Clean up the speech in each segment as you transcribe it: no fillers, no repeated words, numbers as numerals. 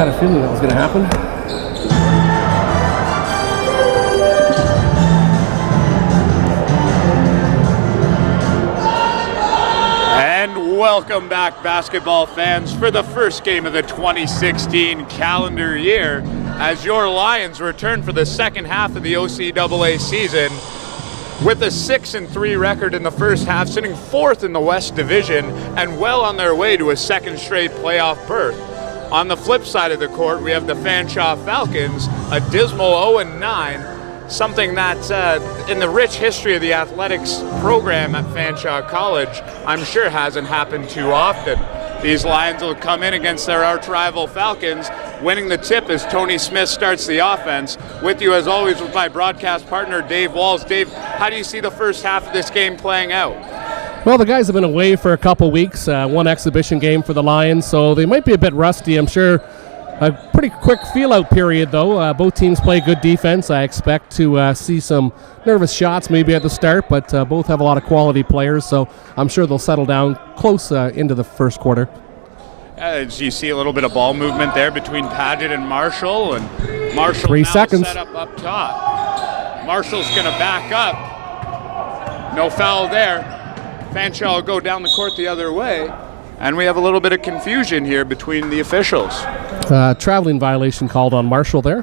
Had a feeling that was going to happen. And welcome back, basketball fans, for the first game of the 2016 calendar year as your Lions return for the second half of the OCAA season with a 6-3 record in the first half, sitting fourth in the West Division and well on their way to a second straight playoff berth. On the flip side of the court, we have the Fanshawe Falcons, a dismal 0-9, something that in the rich history of the athletics program at Fanshawe College, I'm sure hasn't happened too often. These Lions will come in against their arch-rival Falcons, winning the tip as Tony Smith starts the offense. With you, as always, with my broadcast partner, Dave Walls. Dave, how do you see the first half of this game playing out? Well, the guys have been away for a couple weeks, one exhibition game for the Lions, so they might be a bit rusty. I'm sure a pretty quick feel-out period, though. Both teams play good defense. I expect to see some nervous shots maybe at the start, but both have a lot of quality players, so I'm sure they'll settle down close into the first quarter. As you see a little bit of ball movement there between Paget and Marshall, and Marshall 3 now seconds. set up top. Marshall's going to back up. No foul there. Fanshawe will go down the court the other way, and we have a little bit of confusion here between the officials. Traveling violation called on Marshall there.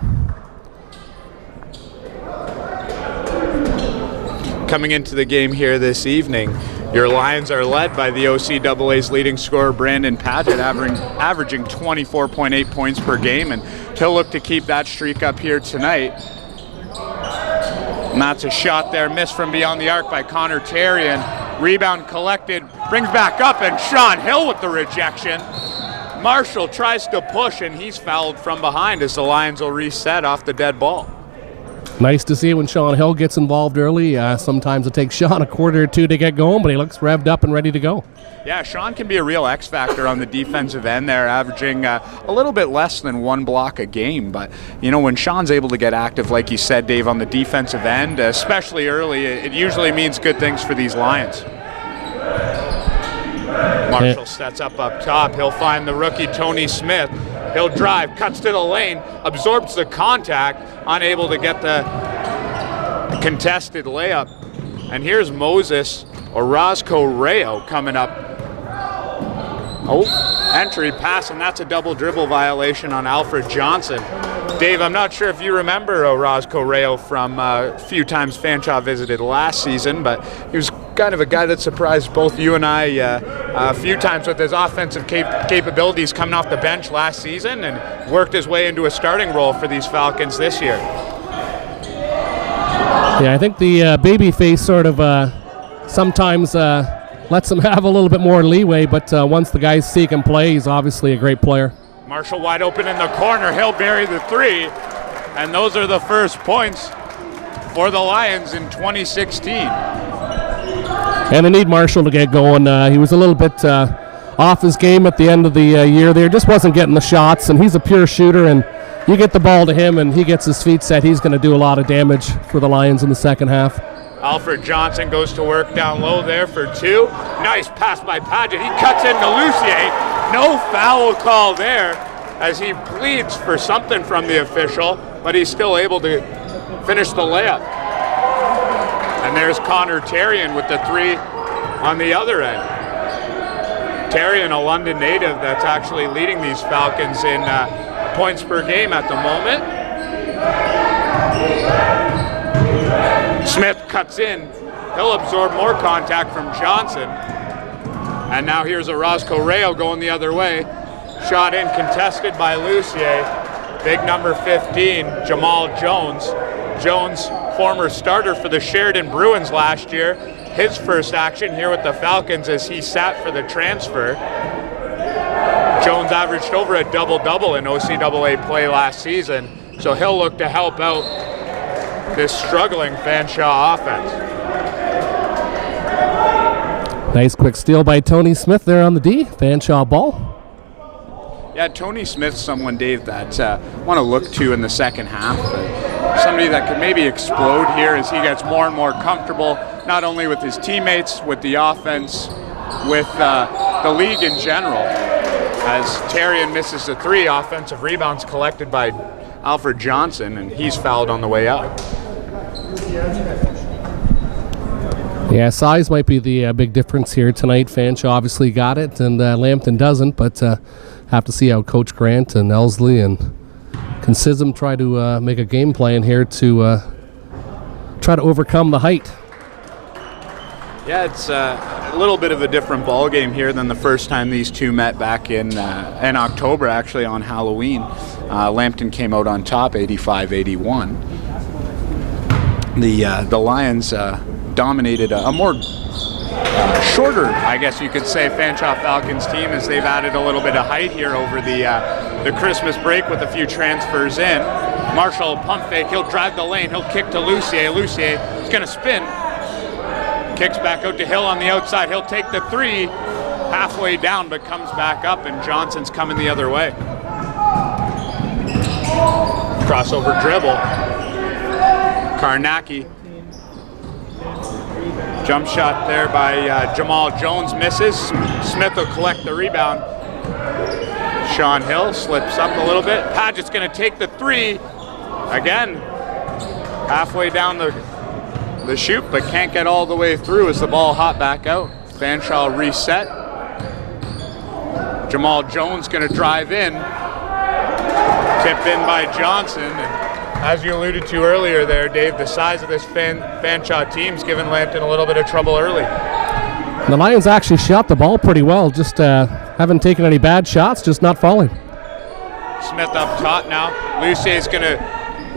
Coming into the game here this evening, your Lions are led by the OCAA's leading scorer, Brandon Paget, averaging 24.8 points per game, and he'll look to keep that streak up here tonight. And that's a shot there, missed from beyond the arc by Connor Terrian. Rebound collected, brings back up, and Sean Hill with the rejection. Marshall tries to push, and he's fouled from behind as the Lions will reset off the dead ball. Nice to see when Sean Hill gets involved early. Sometimes it takes Sean a quarter or two to get going, but he looks revved up and ready to go. Yeah, Sean can be a real X factor on the defensive end there, averaging a little bit less than 1 block a game. But, you know, when Sean's able to get active, like you said, Dave, on the defensive end, especially early, it usually means good things for these Lions. Marshall sets up top. He'll find the rookie, Tony Smith. He'll drive, cuts to the lane, absorbs the contact, unable to get the contested layup. And here's Moses Orozco-Rayo coming up. Oh, entry pass, and that's a double dribble violation on Alfred Johnson. Dave, I'm not sure if you remember Orozco-Rayo from a few times Fanshawe visited last season, but he was kind of a guy that surprised both you and I a few times with his offensive capabilities coming off the bench last season, and worked his way into a starting role for these Falcons this year. Yeah, I think the baby face sort of sometimes lets him have a little bit more leeway, but once the guys see he can play, he's obviously a great player. Marshall wide open in the corner. He'll bury the 3, and those are the first points for the Lions in 2016. And they need Marshall to get going. He was a little bit off his game at the end of the year there. Just wasn't getting the shots, and he's a pure shooter, and you get the ball to him and he gets his feet set, he's going to do a lot of damage for the Lions in the second half. Alfred Johnson goes to work down low there for 2. Nice pass by Paget. He cuts into Lucier. No foul call there as he pleads for something from the official, but he's still able to finish the layup. And there's Connor Terrian with the 3 on the other end. Terrian, a London native that's actually leading these Falcons in points per game at the moment. Smith cuts in. He'll absorb more contact from Johnson. And now here's Orozco-Rayo going the other way. Shot in, contested by Lucier. Big number 15, Jamal Jones. Jones, former starter for the Sheridan Bruins last year. His first action here with the Falcons as he sat for the transfer. Jones averaged over a double-double in OCAA play last season, so he'll look to help out this struggling Fanshawe offense. Nice quick steal by Tony Smith there on the D. Fanshawe ball. Yeah, Tony Smith's someone, Dave, that want to look to in the second half. Somebody that could maybe explode here as he gets more and more comfortable, not only with his teammates, with the offense, with the league in general. As Tarian misses the 3, offensive rebounds collected by Alfred Johnson, and he's fouled on the way out. Yeah, size might be the big difference here tonight. Fanshawe obviously got it, and Lambton doesn't, but have to see how Coach Grant and Elsley and Consism try to make a game plan here to try to overcome the height. Yeah, it's a little bit of a different ball game here than the first time these two met back in October, actually on Halloween. Lambton came out on top, 85-81. The Lions dominated a more shorter, I guess you could say, Fanshawe Falcons team, as they've added a little bit of height here over the Christmas break with a few transfers in. Marshall pump fake, he'll drive the lane, he'll kick to Lucier. Lucier is going to spin. Kicks back out to Hill on the outside. He'll take the 3 halfway down, but comes back up, and Johnson's coming the other way. Crossover dribble. Karnacki. Jump shot there by Jamal Jones misses. Smith will collect the rebound. Sean Hill slips up a little bit. Padgett's going to take the 3 again. Halfway down the shoot, but can't get all the way through as the ball hot back out. Fanshawe reset. Jamal Jones going to drive in. Tipped in by Johnson. And as you alluded to earlier there, Dave, the size of this Fanshawe team's given Lambton a little bit of trouble early. The Lions actually shot the ball pretty well, just haven't taken any bad shots, just not falling. Smith up top now. Lucier's going to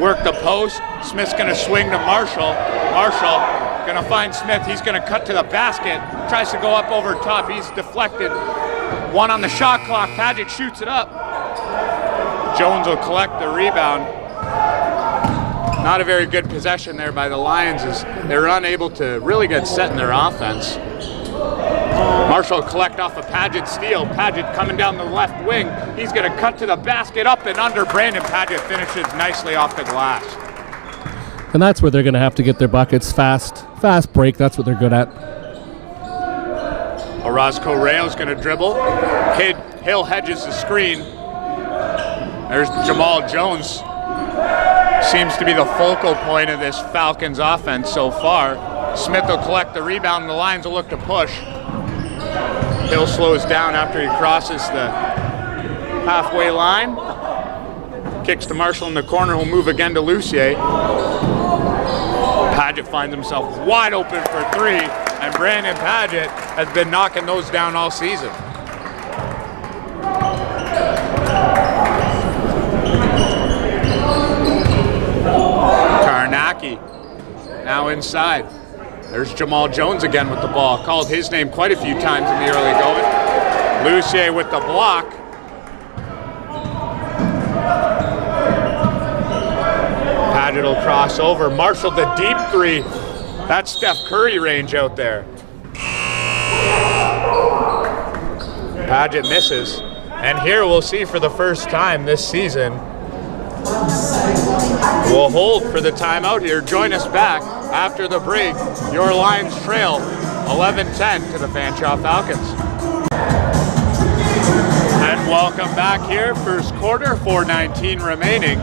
work the post. Smith's going to swing to Marshall. Marshall going to find Smith. He's going to cut to the basket. Tries to go up over top. He's deflected. 1 on the shot clock. Padgett shoots it up. Jones will collect the rebound. Not a very good possession there by the Lions, as they're unable to really get set in their offense. Marshall will collect off a Padgett steal. Padgett coming down the left wing. He's going to cut to the basket, up and under. Brandon Padgett finishes nicely off the glass. And that's where they're going to have to get their buckets. Fast break, that's what they're good at. Orozco Rayo's going to dribble. Hill hedges the screen. There's Jamal Jones. Seems to be the focal point of this Falcons offense so far. Smith will collect the rebound, and the Lions will look to push. Hill slows down after he crosses the halfway line. Kicks to Marshall in the corner, who'll move again to Lucier. Padgett finds himself wide open for 3, and Brandon Padgett has been knocking those down all season. Karnacki now inside. There's Jamal Jones again with the ball. Called his name quite a few times in the early going. Lucier with the block. Padgett will cross over. Marshall the deep 3. That's Steph Curry range out there. Padgett misses. And here we'll see for the first time this season, we'll hold for the timeout here. Join us back after the break. Your Lions trail 11-10 to the Fanshawe Falcons. And welcome back here. First quarter, 4:19 remaining.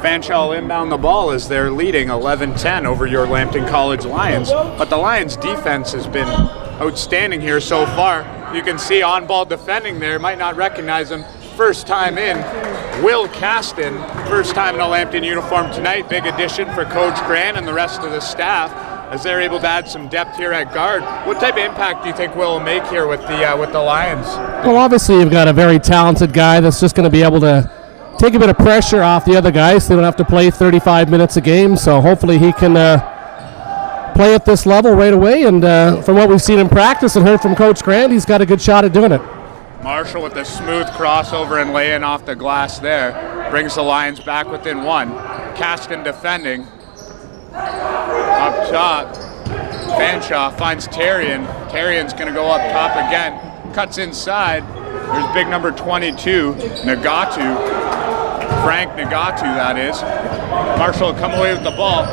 Fanshawe inbound the ball as they're leading 11-10 over your Lambton College Lions. But the Lions defense has been outstanding here so far. You can see on-ball defending there. Might not recognize him. First time in, Will Caston. First time in a Lambton uniform tonight. Big addition for Coach Grant and the rest of the staff as they're able to add some depth here at guard. What type of impact do you think Will make here with the Lions? Well, obviously you've got a very talented guy that's just going to be able to take a bit of pressure off the other guys. They don't have to play 35 minutes a game, so hopefully he can play at this level right away. And from what we've seen in practice and heard from Coach Grant, he's got a good shot at doing it. Marshall with a smooth crossover and laying off the glass there. Brings the Lions back within 1. Caston defending. Up top, Fanshawe finds Tarian. Tarian's going to go up top again. Cuts inside. There's big number 22, Nagatu. Frank Nagatu, that is. Marshall will come away with the ball.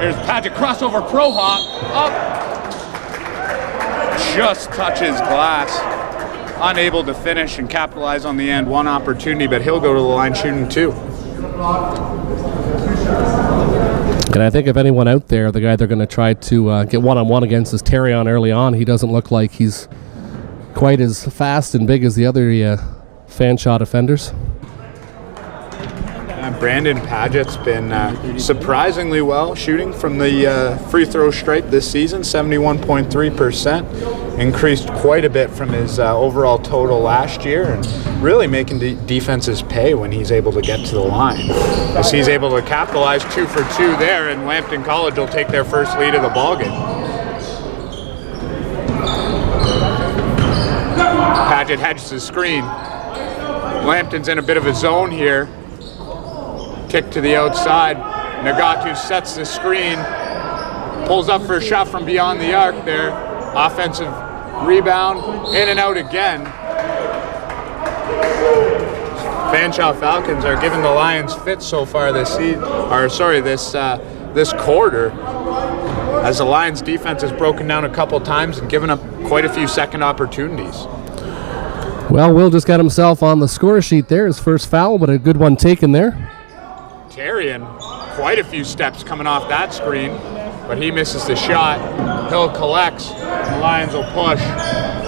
Here's Padgett, crossover, pro hop, up. Just touches glass. unable to finish and capitalize on the end one opportunity, but he'll go to the line shooting 2. And I think if anyone out there, the guy they're going to try to get one-on-one against is Terrion early on. He doesn't look like he's quite as fast and big as the other Fanshawe defenders. Brandon Paget's been surprisingly well shooting from the free throw stripe this season, 71.3%. Increased quite a bit from his overall total last year, and really making defenses pay when he's able to get to the line. As he's able to capitalize 2 for 2 there, and Lambton College will take their first lead of the ballgame. Paget hedges the screen. Lambton's in a bit of a zone here. Kick to the outside. Nagatu sets the screen, pulls up for a shot from beyond the arc there. Offensive rebound, in and out again. Fanshawe Falcons are giving the Lions fits so far this quarter, as the Lions defense has broken down a couple times and given up quite a few second opportunities. Well, Will just got himself on the score sheet there. His first foul, but a good one taken there. Terrion, quite a few steps coming off that screen, but he misses the shot. Hill collects, the Lions will push.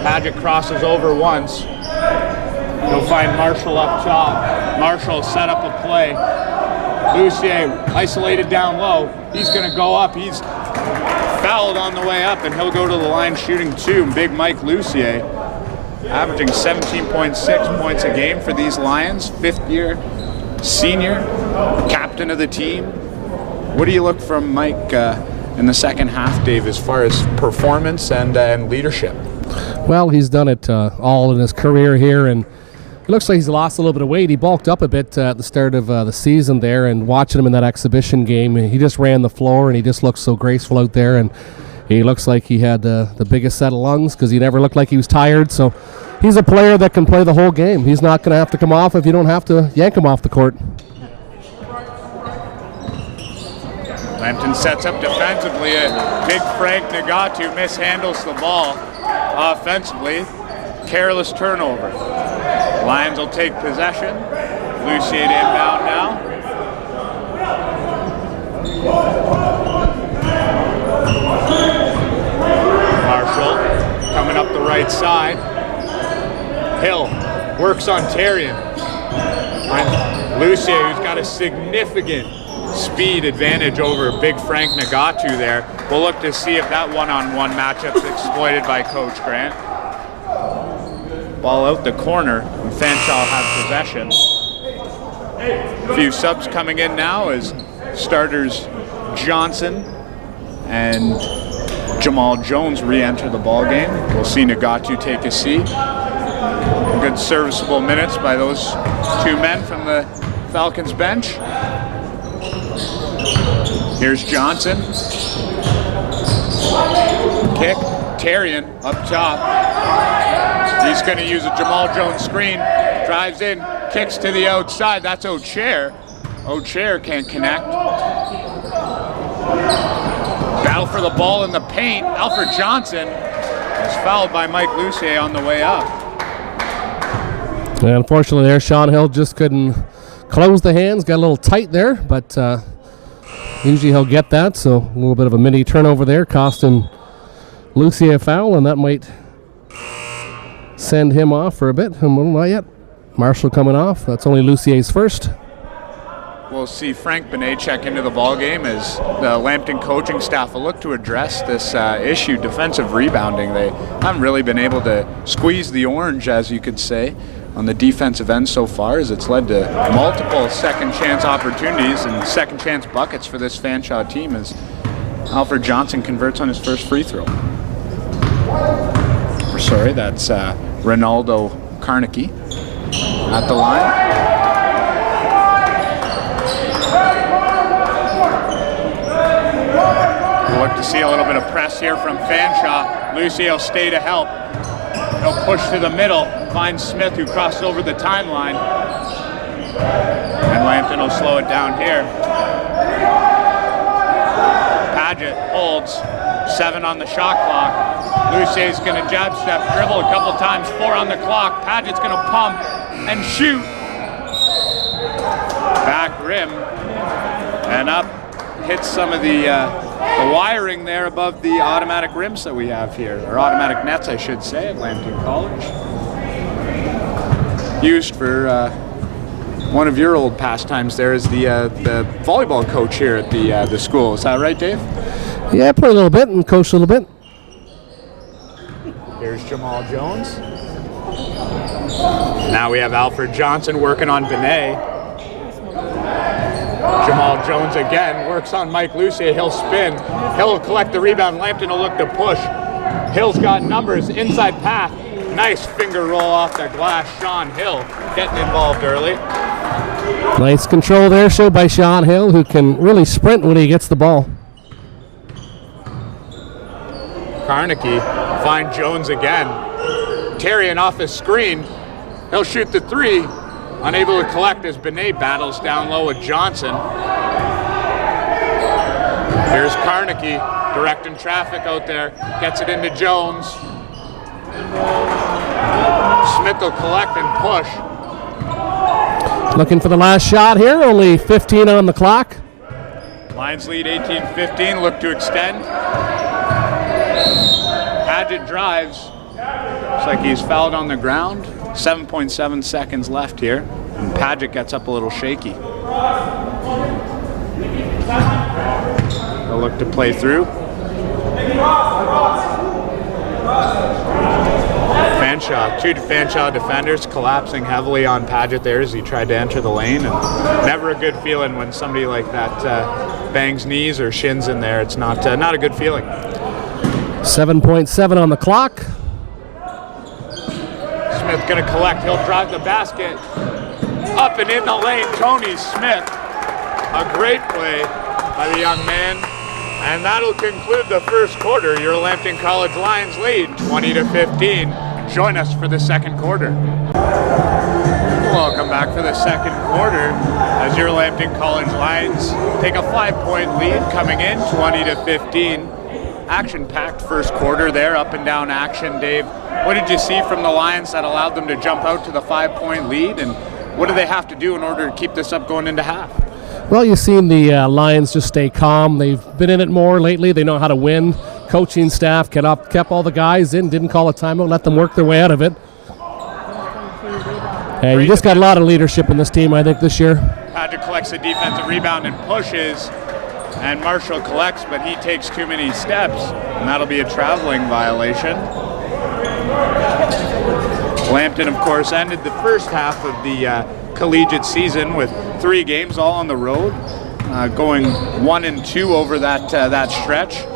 Paget crosses over once. He'll find Marshall up top. Marshall set up a play. Lucier isolated down low. He's going to go up. He's fouled on the way up, and he'll go to the line shooting 2. Big Mike Lucier, averaging 17.6 points a game for these Lions. 5th-year senior, captain of the team. What do you look from Mike in the second half, Dave, as far as performance and leadership? Well, he's done it all in his career here, and it looks like he's lost a little bit of weight. He bulked up a bit at the start of the season there, and watching him in that exhibition game, he just ran the floor, and he just looks so graceful out there, and he looks like he had the biggest set of lungs because he never looked like he was tired. So he's a player that can play the whole game. He's not going to have to come off if you don't have to yank him off the court. Lambton sets up defensively. Big Frank Nagatu mishandles the ball offensively. Careless turnover. Lions will take possession. Lucier inbound now. Marshall coming up the right side. Hill works on Terrion. Lucier, who's got a significant speed advantage over Big Frank Nagatu there. We'll look to see if that one-on-one matchup's exploited by Coach Grant. Ball out the corner, and Fanshawe have possession. A few subs coming in now as starters Johnson and Jamal Jones re-enter the ball game. We'll see Nagatu take a seat. Good serviceable minutes by those 2 men from the Falcons bench. Here's Johnson. Kick. Terrion up top. He's going to use a Jamal Jones screen. Drives in. Kicks to the outside. That's O'Chair. O'Chair can't connect. Battle for the ball in the paint. Alfred Johnson is fouled by Mike Lucier on the way up. And unfortunately there, Sean Hill just couldn't close the hands. Got a little tight there, but usually he'll get that. So a little bit of a mini turnover there, costing Lucier a foul, and that might send him off for a bit. Not yet. Marshall coming off. That's only Lucier's first. We'll see Frank Benet check into the ballgame as the Lambton coaching staff will look to address this issue, defensive rebounding. They haven't really been able to squeeze the orange, as you could say, on the defensive end so far, as it's led to multiple second chance opportunities and second chance buckets for this Fanshawe team as Alfred Johnson converts on his first free throw. Sorry, that's Ronaldo Carnegie at the line. We'll look to see a little bit of press here from Fanshawe. Lucier will stay to help. He'll push to the middle, finds Smith, who crosses over the timeline. And Lambton will slow it down here. Paget holds, 7 on the shot clock. Lucier's gonna jab step, dribble a couple times, 4 on the clock. Paget's gonna pump and shoot. Back rim and up, hits some of the wiring there above the automatic rims that we have here, or automatic nets, I should say, at Lambton College. Used for one of your old pastimes there as the volleyball coach here at the school. Is that right, Dave? Yeah, I played a little bit and coached a little bit. Here's Jamal Jones. Now we have Alfred Johnson working on Benet. Jamal Jones again works on Mike Lucier. He'll spin. He'll collect the rebound. Lambton will look to push. Hill's got numbers inside path. Nice finger roll off the glass. Sean Hill getting involved early. Nice control there showed by Sean Hill, who can really sprint when he gets the ball. Carnegie find Jones again. Terrian off his screen. He'll shoot the 3. Unable to collect as Benet battles down low with Johnson. Here's Carnegie directing traffic out there. Gets it into Jones. Smith will collect and push. Looking for the last shot here. Only 15 on the clock. Lions lead 18-15. Look to extend. Paget drives. Looks like he's fouled on the ground. 7.7 seconds left here. And Paget gets up a little shaky. They'll look to play through. Fanshawe, 2 Fanshawe defenders collapsing heavily on Paget there as he tried to enter the lane. And never a good feeling when somebody like that bangs knees or shins in there. It's not a good feeling. 7.7 on the clock. Smith gonna collect, he'll drive the basket. Up and in the lane, Tony Smith. A great play by the young man. And that'll conclude the first quarter. Your Lambton College Lions lead 20-15. Join us for the second quarter. Welcome back for the second quarter as your Lambton College Lions take a 5-point lead coming in 20-15. Action-packed first quarter there, up and down action. Dave, what did you see from the Lions that allowed them to jump out to the 5-point lead, and what do they have to do in order to keep this up going into half? Well, you've seen the Lions just stay calm. They've been in it more lately. They know how to win. Coaching staff kept all the guys in, didn't call a timeout, let them work their way out of it. And you just got a lot of leadership in this team, I think, this year. Paget collects the defensive rebound and pushes. And Marshall collects, but he takes too many steps, and that'll be a traveling violation. Lambton, of course, ended the first half of the collegiate season with 3 games all on the road, going 1-2 over that stretch.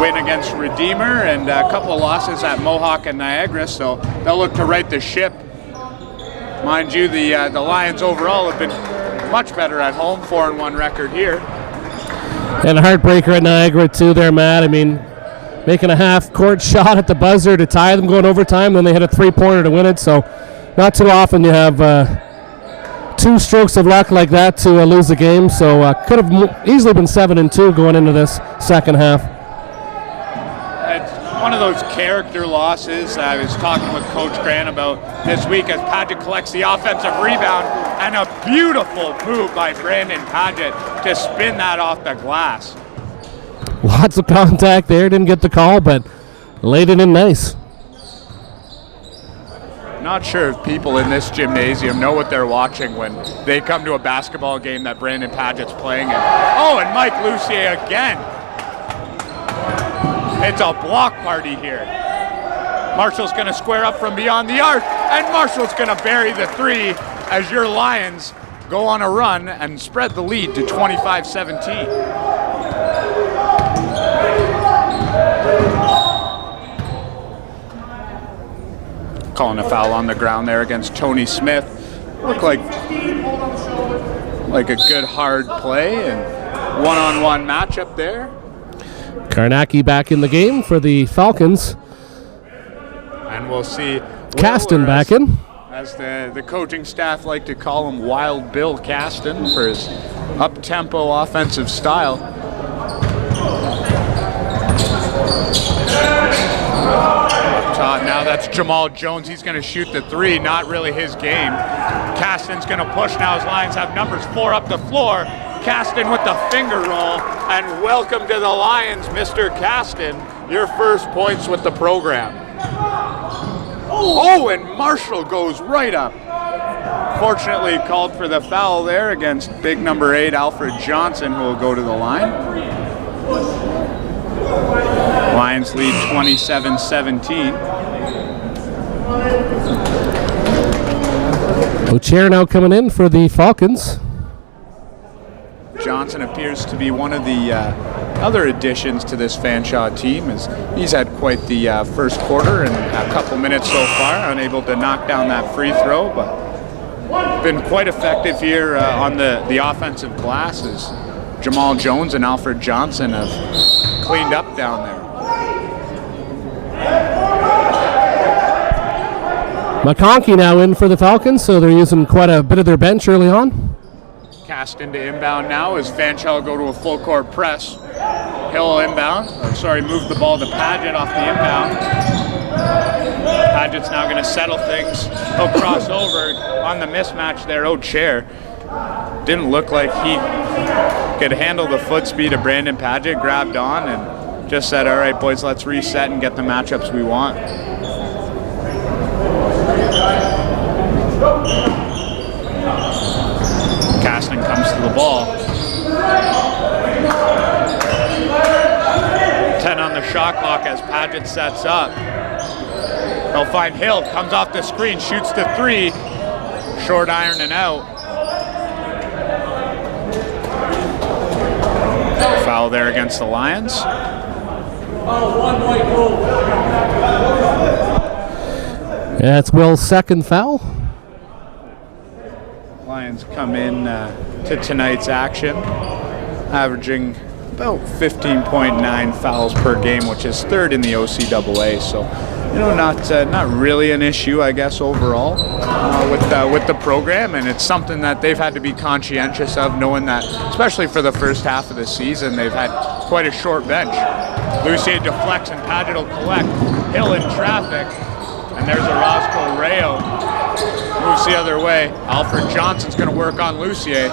Win against Redeemer and a couple of losses at Mohawk and Niagara, so they'll look to right the ship. Mind you, the Lions overall have been much better at home, 4-1 record here. And a heartbreaker at Niagara too there, Matt. I mean, making a half-court shot at the buzzer to tie them going overtime, then they hit a 3-pointer to win it. So not too often you have 2 strokes of luck like that to lose the game. So could have easily been 7-2 going into this second half. It's one of those character losses I was talking with Coach Grant about this week as Paget collects the offensive rebound, and a beautiful move by Brandon Paget to spin that off the glass. Lots of contact there, didn't get the call, but laid it in nice. Not sure if people in this gymnasium know what they're watching when they come to a basketball game that Brandon Paget's playing in. Oh, and Mike Lucier again. It's a block party here. Marshall's going to square up from beyond the arc, and Marshall's going to bury the 3 as your Lions go on a run and spread the lead to 25-17. Calling a foul on the ground there against Tony Smith. Looked like a good hard play and one-on-one matchup there. Karnacki back in the game for the Falcons. And we'll see Caston back in. As the coaching staff like to call him Wild Bill Caston for his up-tempo offensive style. Up top now, that's Jamal Jones. He's going to shoot the three, not really his game. Caston's going to push now as Lions have numbers 4 up the floor. Caston with the finger roll, and welcome to the Lions, Mr. Caston. Your first points with the program. Oh, and Marshall goes right up. Fortunately called for the foul there against big number 8, Alfred Johnson, who will go to the line. Lions lead 27-17. O'Chair now coming in for the Falcons. Johnson appears to be one of the other additions to this Fanshawe team, as he's had quite the first quarter and a couple minutes so far, unable to knock down that free throw, but been quite effective here on the offensive glass, as Jamal Jones and Alfred Johnson have cleaned up down there. McConkey now in for the Falcons, so they're using quite a bit of their bench early on. Cast into inbound now as Fanshawe go to a full court press. Hill inbound, move the ball to Paget off the inbound. Paget's now going to settle things. He'll cross over on the mismatch there. O'Chair didn't look like he could handle the foot speed of Brandon Paget. Grabbed on and just said, all right, boys, let's reset and get the matchups we want. Caston comes to the ball. 10 on the shot clock as Paget sets up. They'll find Hill, comes off the screen, shoots the three. Short iron and out. Foul there against the Lions. That's Will's second foul. Lions come in to tonight's action, averaging about 15.9 fouls per game, which is third in the OCAA. So, not really an issue, I guess, overall with the program, and it's something that they've had to be conscientious of, knowing that, especially for the first half of the season, they've had quite a short bench. Lucier deflects and Paget will collect. Hill in traffic, and there's a Roscoe Rayo. Moves the other way. Alfred Johnson's going to work on Lucier.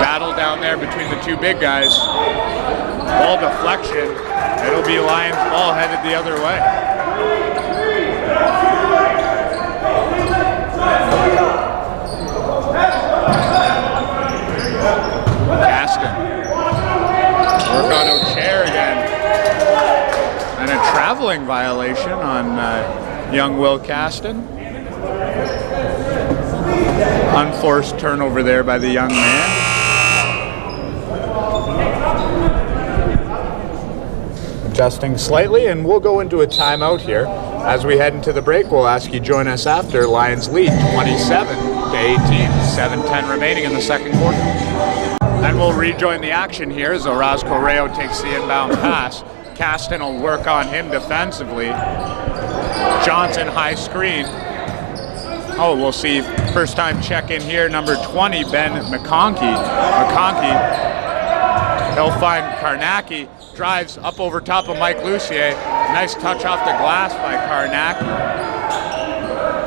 Battle down there between the two big guys. Ball deflection. It'll be Lions ball headed the other way. Caston. Work on O'Chair again. And a traveling violation on young Will Caston. Unforced turnover there by the young man. Adjusting slightly, and we'll go into a timeout here. As we head into the break, we'll ask you join us after. Lions lead 27-18, 7:10 remaining in the second quarter. And we'll rejoin the action here as Orozco Correo takes the inbound pass. Caston will work on him defensively. Johnson high screen. Oh, we'll see first time check in here, number 20, Ben McConkey. He'll find Karnacki, drives up over top of Mike Lucier. Nice touch off the glass by Karnacki.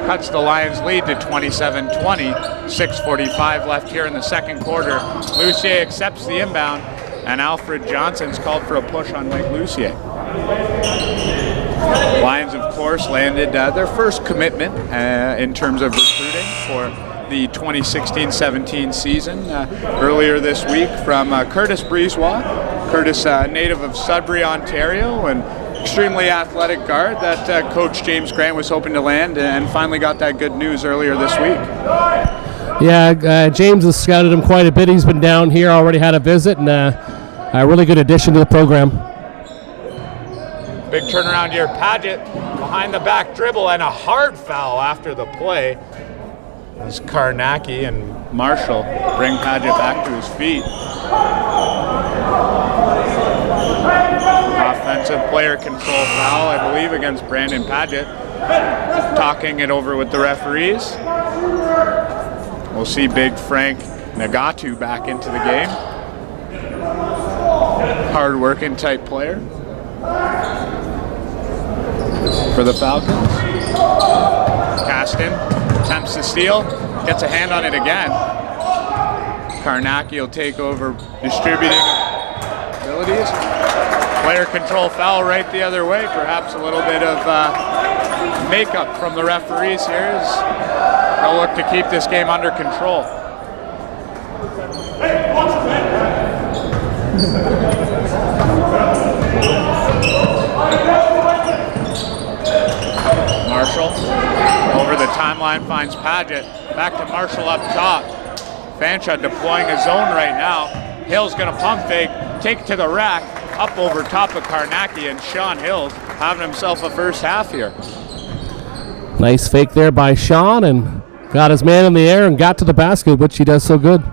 Cuts the Lions lead to 27-20, 6:45 left here in the second quarter. Lucier accepts the inbound, and Alfred Johnson's called for a push on Mike Lucier. Lions, of course, landed their first commitment in terms of recruiting for the 2016-17 season earlier this week from Curtis Breezewa. Curtis, native of Sudbury, Ontario, and extremely athletic guard that Coach James Grant was hoping to land, and finally got that good news earlier this week. Yeah, James has scouted him quite a bit. He's been down here, already had a visit, and a really good addition to the program. Big turnaround here. Paget behind the back dribble and a hard foul after the play as Karnacki and Marshall bring Paget back to his feet. Offensive player control foul, I believe, against Brandon Paget. Talking it over with the referees. We'll see big Frank Nagatu back into the game. Hard-working type player. for the Falcons. Caston attempts to steal, gets a hand on it again. Karnacki will take over distributing abilities. Player control foul right the other way. Perhaps a little bit of makeup from the referees here as they'll look to keep this game under control. Marshall over the timeline finds Paget. Back to Marshall up top. Fanshawe deploying his zone right now. Hill's going to pump fake, take it to the rack, up over top of Karnacki, and Sean Hill having himself a first half here. Nice fake there by Sean, and got his man in the air and got to the basket, which he does so good.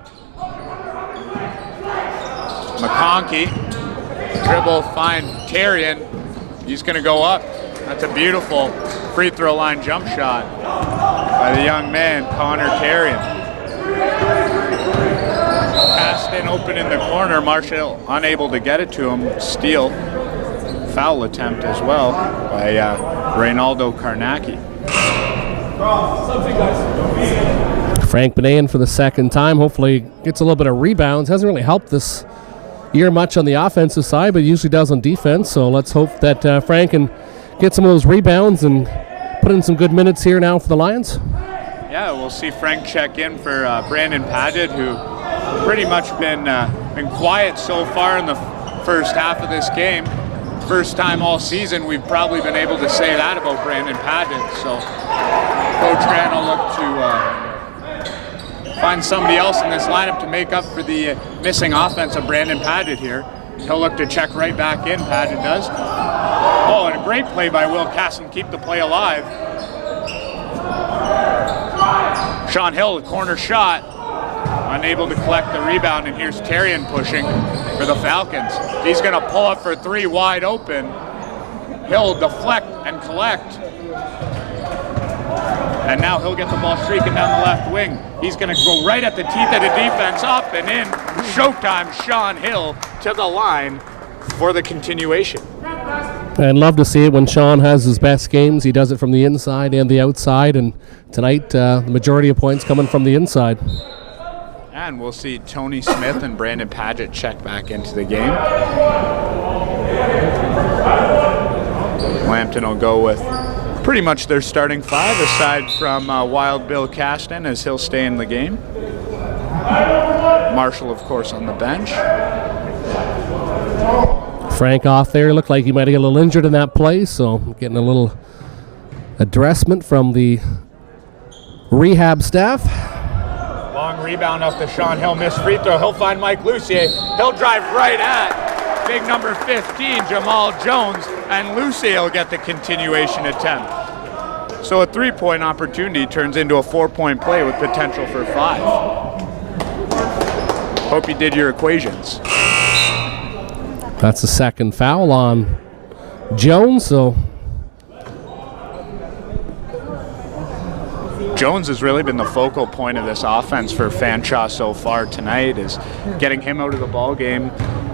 McConkey, dribble, find Tarian. He's going to go up. That's a beautiful free throw line jump shot by the young man, Connor Tarian. Caston open in the corner. Marshall unable to get it to him. Steal. Foul attempt as well by Reynaldo Karnacki. Frank Benet for the second time. Hopefully gets a little bit of rebounds. Hasn't really helped this year much on the offensive side, but usually does on defense. So let's hope that Frank can get some of those rebounds and put in some good minutes here now for the Lions. Yeah, we'll see Frank check in for Brandon Paget, who pretty much been quiet so far in the first half of this game. First time all season we've probably been able to say that about Brandon Paget. So Coach Grant will look to find somebody else in this lineup to make up for the missing offense of Brandon Paget here. He'll look to check right back in, Paget does. Oh, and a great play by Will Casson, keep the play alive. Sean Hill, the corner shot, unable to collect the rebound, and here's Tarian pushing for the Falcons. He's going to pull up for three wide open. Hill deflect and collect. And now he'll get the ball streaking down the left wing. He's going to go right at the teeth of the defense, up and in. Showtime, Sean Hill to the line for the continuation. And love to see it when Sean has his best games. He does it from the inside and the outside, and tonight the majority of points coming from the inside. And we'll see Tony Smith and Brandon Paget check back into the game. Lambton will go with pretty much their starting five, aside from Wild Bill Caston, as he'll stay in the game. Marshall, of course, on the bench. Frank off there. Looked like he might have got a little injured in that play, so getting a little addressment from the rehab staff. Long rebound off the Sean Hill, missed free throw. He'll find Mike Lucier. He'll drive right at big number 15, Jamal Jones, and Lucier will get the continuation attempt. So a three-point opportunity turns into a four-point play with potential for 5. Hope you did your equations. That's the second foul on Jones, so Jones has really been the focal point of this offense for Fanshawe so far tonight, is getting him out of the ball game.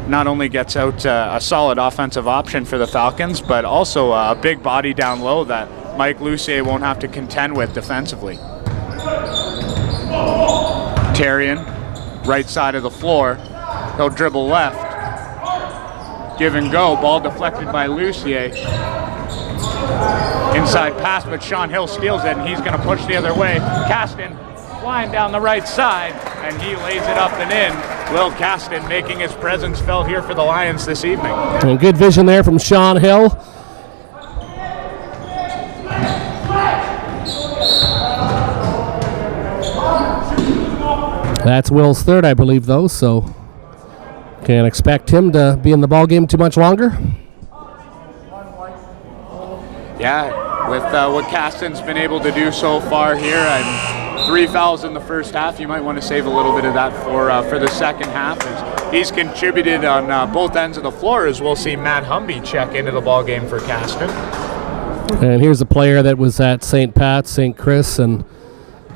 Not only gets out a solid offensive option for the Falcons, but also a big body down low that Mike Lucier won't have to contend with defensively. Tarian, right side of the floor. He'll dribble left. Give and go, ball deflected by Lucier. Inside pass, but Sean Hill steals it, and he's going to push the other way. Caston flying down the right side, and he lays it up and in. Will Caston making his presence felt here for the Lions this evening. And good vision there from Sean Hill. That's Will's third, I believe, though, so can't expect him to be in the ball game too much longer. Yeah, with what Caston's been able to do so far here, and 3 fouls in the first half, you might want to save a little bit of that for the second half. As he's contributed on both ends of the floor, as we'll see Matt Humby check into the ball game for Caston. And here's a player that was at St. Pat's, St. Chris, and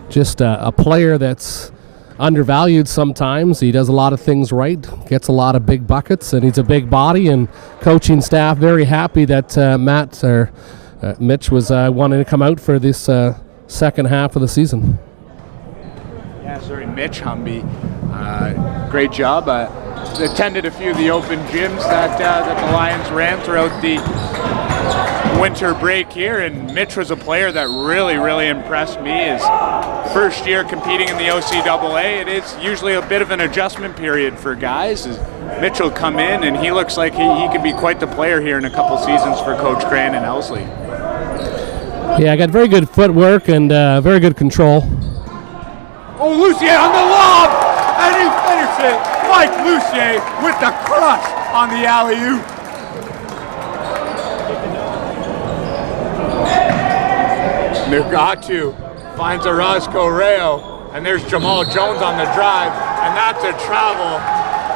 just a player that's undervalued sometimes. He does a lot of things right, gets a lot of big buckets, and he's a big body, and coaching staff very happy that Matt Mitch was wanting to come out for this second half of the season. Yeah, sorry, Mitch Humby. Great job. Attended a few of the open gyms that the Lions ran throughout the winter break here, and Mitch was a player that really impressed me. His first year competing in the OCAA, it is usually a bit of an adjustment period for guys. Mitch will come in, and he looks like he could be quite the player here in a couple seasons for Coach Grant and Elsley. Yeah, got very good footwork and very good control. Oh, Lucier on the lob, and he finishes it. Mike Lucier with the crush on the alley-oop. Nugatu finds a Roscoe Rayo, and there's Jamal Jones on the drive, and that's a travel.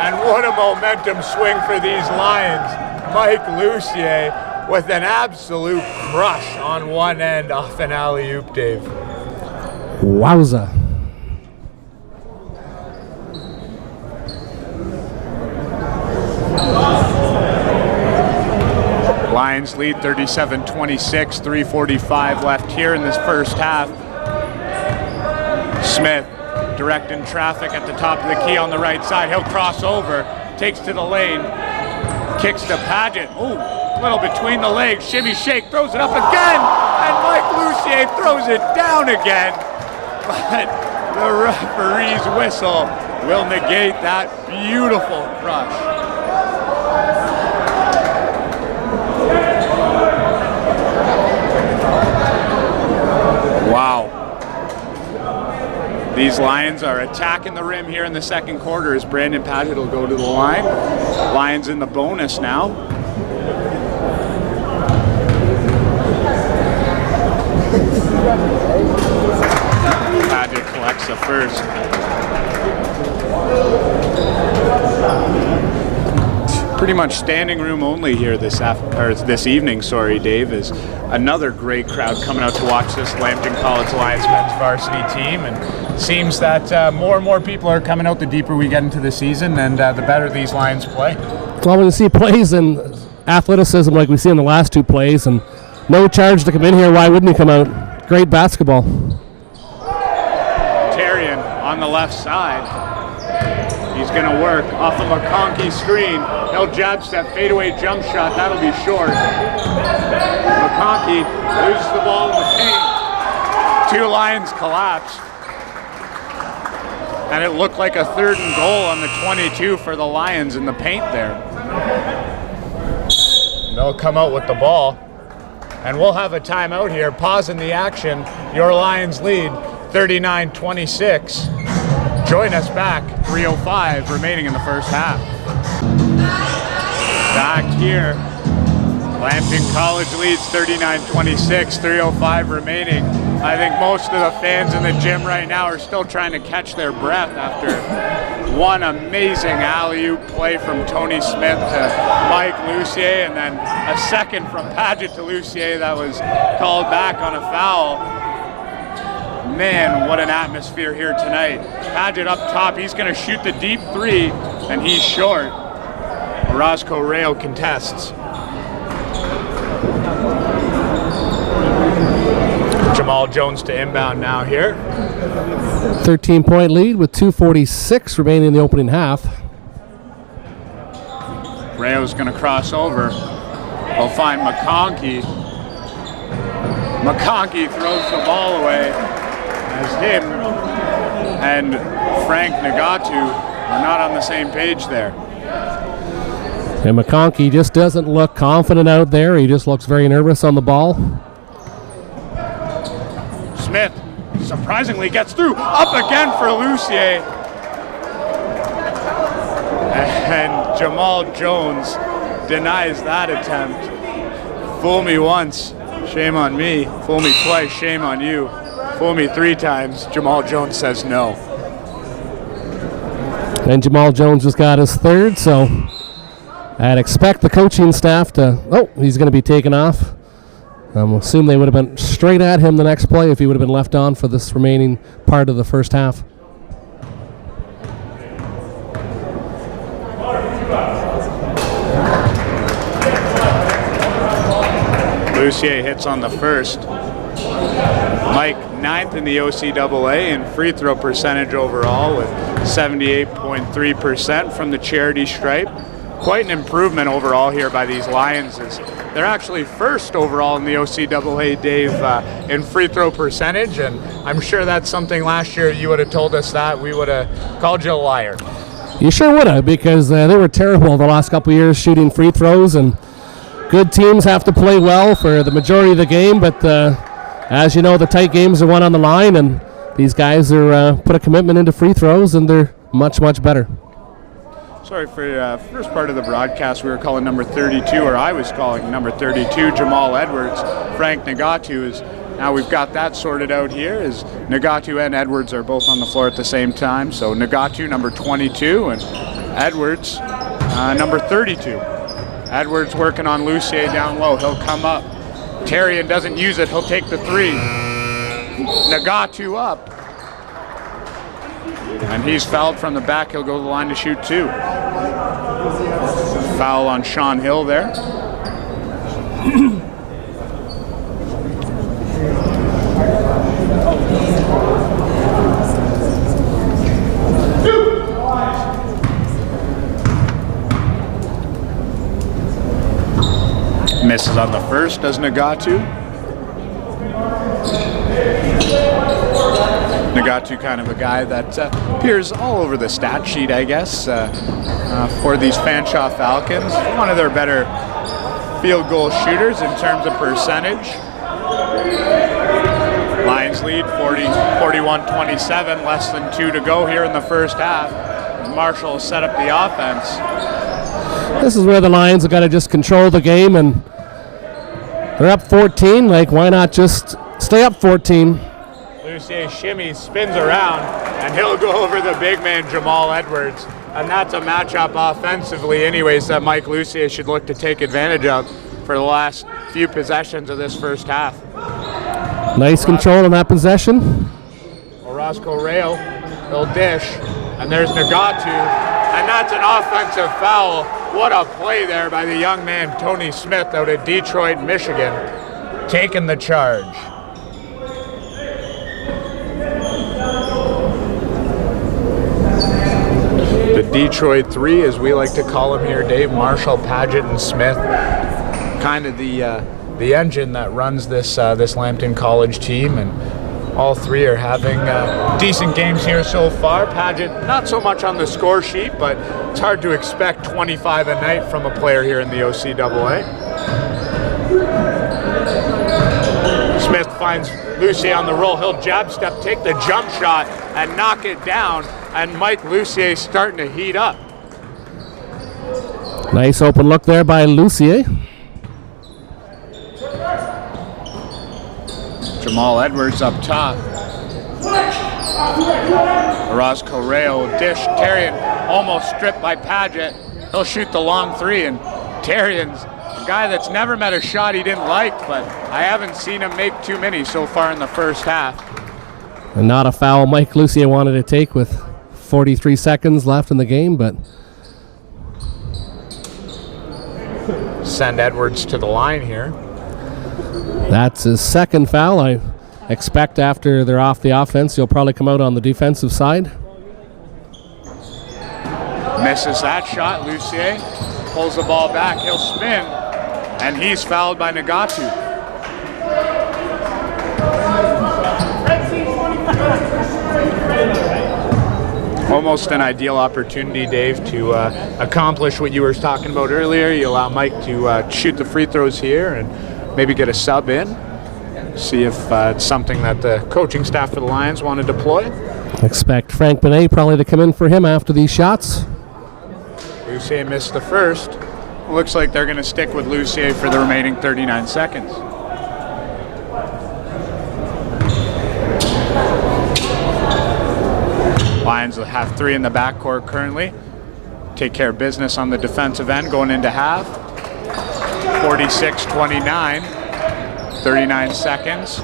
And what a momentum swing for these Lions. Mike Lucier with an absolute crush on one end off an alley-oop, Dave. Wowza. Lions lead 37-26, 3:45 left here in this first half. Smith directing traffic at the top of the key on the right side. He'll cross over, takes to the lane, kicks to Paget. Oh, a little between the legs, shimmy shake, throws it up again, and Mike Lucier throws it down again. But the referee's whistle will negate that beautiful crush. Wow. These Lions are attacking the rim here in the second quarter as Brandon Paget will go to the line. Lions in the bonus now. Paget collects the first. Pretty much standing room only here this evening, Dave, is another great crowd coming out to watch this Lambton College Lions men's varsity team, and seems that more and more people are coming out the deeper we get into the season, and the better these Lions play. Well, when you see plays and athleticism like we see in the last two plays, and no charge to come in here, why wouldn't he come out? Great basketball. Tarian on the left side. He's going to work off of McConkey's screen. He'll jab step, fadeaway jump shot. That'll be short. McConkey loses the ball in the paint. Two Lions collapse. And it looked like a 3rd and goal on the 22 for the Lions in the paint there. They'll come out with the ball. And we'll have a timeout here, pausing the action. Your Lions lead 39-26. Join us back, 3:05 remaining in the first half. Back here, Lambton College leads 39-26, 3:05 remaining. I think most of the fans in the gym right now are still trying to catch their breath after one amazing alley-oop play from Tony Smith to Mike Lucier, and then a second from Paget to Lucier that was called back on a foul. Man, what an atmosphere here tonight. Paget up top, he's going to shoot the deep three, and he's short. Roscoe Rayo contests. Jamal Jones to inbound now here. 13-point lead with 2:46 remaining in the opening half. Rayo's going to cross over. We'll find McConkey. McConkey throws the ball away as him and Frank Nagatu are not on the same page there. And McConkey just doesn't look confident out there. He just looks very nervous on the ball. Smith surprisingly gets through. Up again for Lucier. And Jamal Jones denies that attempt. Fool me once, shame on me. Fool me twice, shame on you. Fool me 3 times, Jamal Jones says no. And Jamal Jones just got his 3rd, so I'd expect the coaching staff to, he's going to be taken off. We'll assume they would have been straight at him the next play if he would have been left on for this remaining part of the first half. Lucier hits on the first. Mike, 9th in the OCAA in free throw percentage overall with 78.3% from the charity stripe. Quite an improvement overall here by these Lions. They're actually first overall in the OCAA, Dave, in free throw percentage, and I'm sure that's something last year you would have told us that, we would have called you a liar. You sure would have, because they were terrible the last couple of years shooting free throws, and good teams have to play well for the majority of the game, but as you know, the tight games are won on the line, and these guys are put a commitment into free throws, and they're much, much better. Sorry, for first part of the broadcast, we were calling number 32, or I was calling number 32, Jamal Edwards. Frank Nagatu is, now we've got that sorted out here, as Nagatu and Edwards are both on the floor at the same time. So Nagatu, number 22, and Edwards, number 32. Edwards working on Lucier down low. He'll come up. Tarian doesn't use it. He'll take the three. Nagatu up. And he's fouled from the back. He'll go to the line to shoot two. Foul on Sean Hill there. Misses on the first, does Nagatu. Nagatu, kind of a guy that appears all over the stat sheet, I guess, for these Fanshawe Falcons. One of their better field goal shooters in terms of percentage. Lions lead 41-27, less than 2 to go here in the first half. Marshall will set up the offense. This is where the Lions have got to just control the game, and they're up 14. Like, why not just stay up 14? Lucier shimmy, spins around, and he'll go over the big man, Jamal Edwards. And that's a matchup offensively anyways that Mike Lucier should look to take advantage of for the last few possessions of this first half. Nice control on that possession. Orozco Rail, he'll dish, and there's Nagatu, and that's an offensive foul. What a play there by the young man, Tony Smith, out of Detroit, Michigan, taking the charge. The Detroit Three, as we like to call them here, Dave, Marshall, Paget, and Smith, kind of the engine that runs this Lambton College team, and all three are having decent games here so far. Paget, not so much on the score sheet, but it's hard to expect 25 a night from a player here in the OCAA. Smith finds Lucier on the roll. He'll jab step, take the jump shot, and knock it down. And Mike Lucier starting to heat up. Nice open look there by Lucier. Jamal Edwards up top. Orozco Rayo dish. Tarian almost stripped by Paget. He'll shoot the long three, and Tarian's a guy that's never met a shot he didn't like, but I haven't seen him make too many so far in the first half. And not a foul Mike Lucier wanted to take with 43 seconds left in the game, but send Edwards to the line here. That's his second foul. I expect after they're off the offense, he'll probably come out on the defensive side. Misses that shot. Lucier pulls the ball back. He'll spin, and he's fouled by Nagatu. Almost an ideal opportunity, Dave, to accomplish what you were talking about earlier. You allow Mike to shoot the free throws here and maybe get a sub in. See if it's something that the coaching staff for the Lions want to deploy. Expect Frank Benet probably to come in for him after these shots. Lucier missed the first. Looks like they're going to stick with Lucier for the remaining 39 seconds. Lions will have three in the backcourt currently. Take care of business on the defensive end going into half. 46-29, 39 seconds.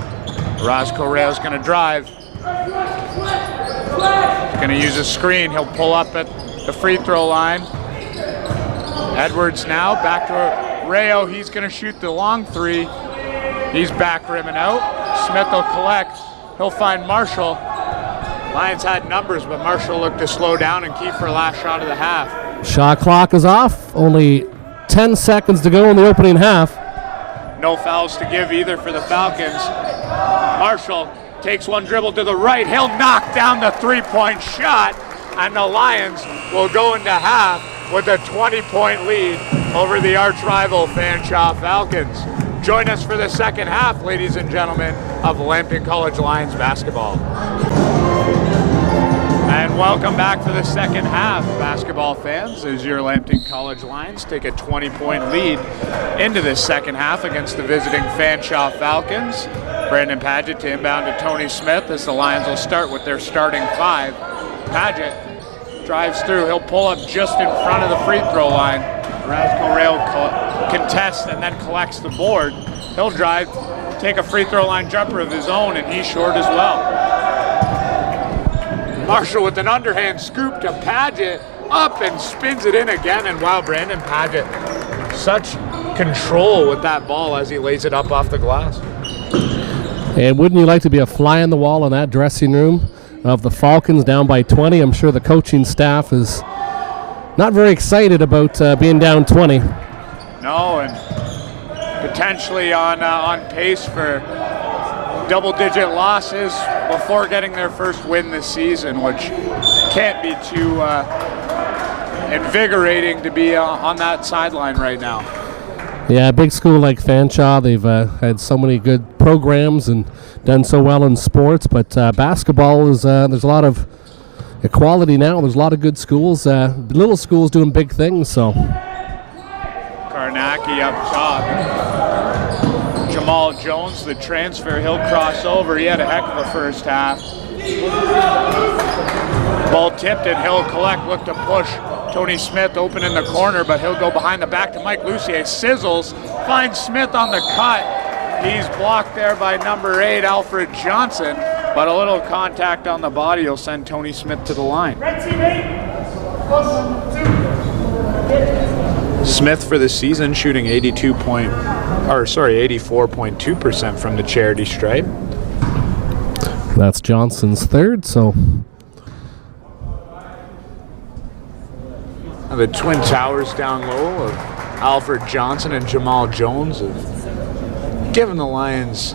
Orozco Rayo's going to drive. He's going to use a screen. He'll pull up at the free throw line. Edwards now back to Rayo. He's going to shoot the long three. He's back rimming out. Smith will collect. He'll find Marshall. Lions had numbers, but Marshall looked to slow down and keep for last shot of the half. Shot clock is off. Only 10 seconds to go in the opening half. No fouls to give either for the Falcons. Marshall takes one dribble to the right. He'll knock down the three-point shot, and the Lions will go into half with a 20-point lead over the arch-rival Fanshawe Falcons. Join us for the second half, ladies and gentlemen, of Lambton College Lions basketball. And welcome back for the second half, basketball fans, as your Lambton College Lions take a 20-point lead into this second half against the visiting Fanshawe Falcons. Brandon Paget to inbound to Tony Smith as the Lions will start with their starting five. Paget drives through. He'll pull up just in front of the free throw line. Razko Rail contests and then collects the board. He'll drive, take a free throw line jumper of his own, and he's short as well. Marshall with an underhand scoop to Paget, up and spins it in again, and wow, Brandon Paget, such control with that ball as he lays it up off the glass. And wouldn't you like to be a fly on the wall in that dressing room of the Falcons down by 20? I'm sure the coaching staff is not very excited about being down 20. No, and potentially on pace for double-digit losses before getting their first win this season, which can't be too invigorating to be on that sideline right now. Yeah, a big school like Fanshawe, they've had so many good programs and done so well in sports, but basketball is, there's a lot of equality now. There's a lot of good schools, little schools doing big things, so. Karnacki up top. Jamal Jones, the transfer, he'll cross over. He had a heck of a first half. Ball tipped and he'll collect, look to push. Tony Smith open in the corner, but he'll go behind the back to Mike Lucier. Sizzles, finds Smith on the cut. He's blocked there by number 8, Alfred Johnson, but a little contact on the body will send Tony Smith to the line. Smith for the season shooting 84.2% from the charity stripe. That's Johnson's third, so. The Twin Towers down low of Alfred Johnson and Jamal Jones have given the Lions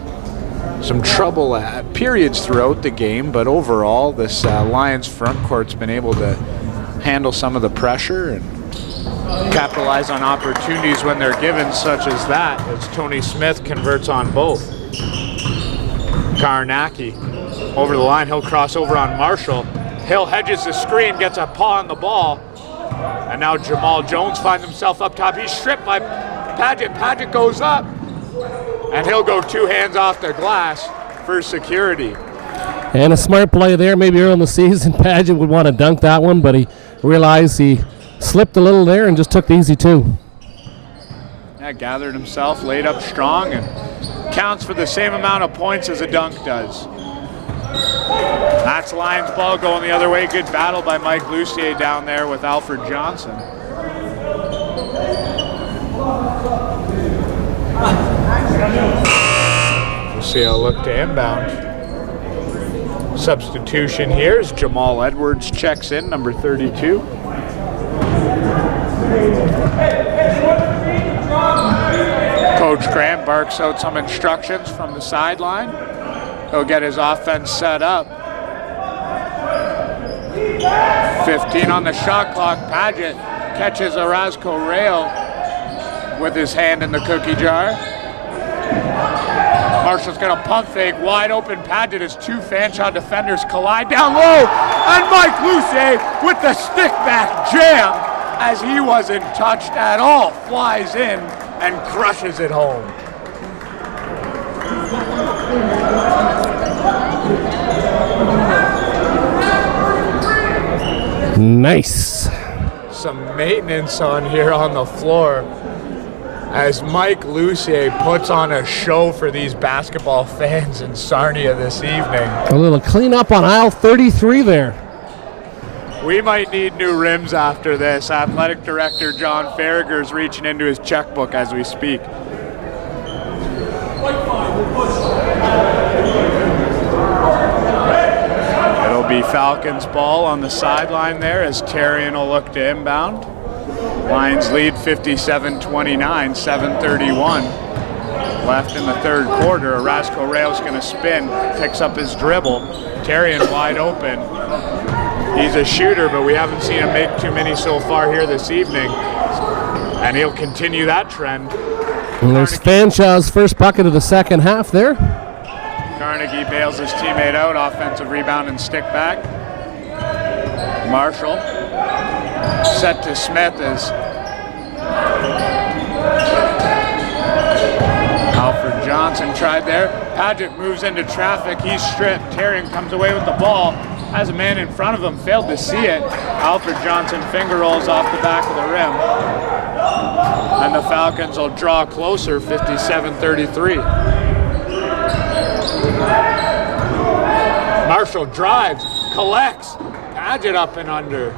some trouble at periods throughout the game, but overall this Lions front court's been able to handle some of the pressure and capitalize on opportunities when they're given, such as that, as Tony Smith converts on both. Karnacki over the line, he'll cross over on Marshall. Hill hedges the screen, gets a paw on the ball, and now Jamal Jones finds himself up top. He's stripped by Paget. Paget goes up, and he'll go two hands off the glass for security. And a smart play there. Maybe early in the season, Paget would want to dunk that one, but he realized he slipped a little there and just took the easy two. Yeah, gathered himself, laid up strong, and counts for the same amount of points as a dunk does. That's Lions ball going the other way. Good battle by Mike Lucier down there with Alfred Johnson. Lucier look to inbound. Substitution here as Jamal Edwards checks in, number 32. Coach Grant barks out some instructions from the sideline. He'll get his offense set up. 15 on the shot clock. Paget catches a Razko rail with his hand in the cookie jar. Marshall's got a pump fake, wide open Paget as two Fanshawe defenders collide down low, and Mike Lucier with the stick back jam as he wasn't touched at all, flies in and crushes it home. Nice. Some maintenance on here on the floor as Mike Lucier puts on a show for these basketball fans in Sarnia this evening. A little cleanup on aisle 33 there. We might need new rims after this. Athletic Director John Farragher is reaching into his checkbook as we speak. be Falcons ball on the sideline there as Tarian will look to inbound. Lions lead 57-29, 7:31 left in the third quarter. Orozco Rail's going to spin, picks up his dribble. Tarian wide open. He's a shooter, but we haven't seen him make too many so far here this evening. And he'll continue that trend. And there's Fanshawe's first bucket of the second half there. Carnegie bails his teammate out. Offensive rebound and stick back. Marshall set to Smith as Alfred Johnson tried there. Paget moves into traffic. He's stripped. Tarian comes away with the ball. Has a man in front of him. Failed to see it. Alfred Johnson finger rolls off the back of the rim. And the Falcons will draw closer, 57-33. Marshall drives, collects, Paget up and under.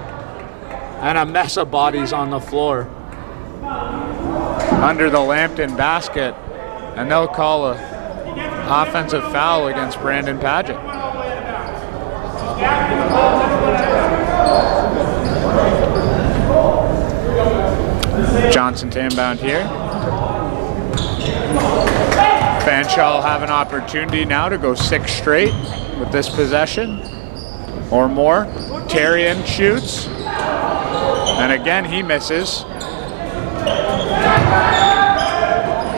And a mess of bodies on the floor. Under the Lambton basket. And they'll call a offensive foul against Brandon Paget. Johnson to inbound here. Fanshawe will have an opportunity now to go 6 straight with this possession or more. Tarian shoots. And again, he misses.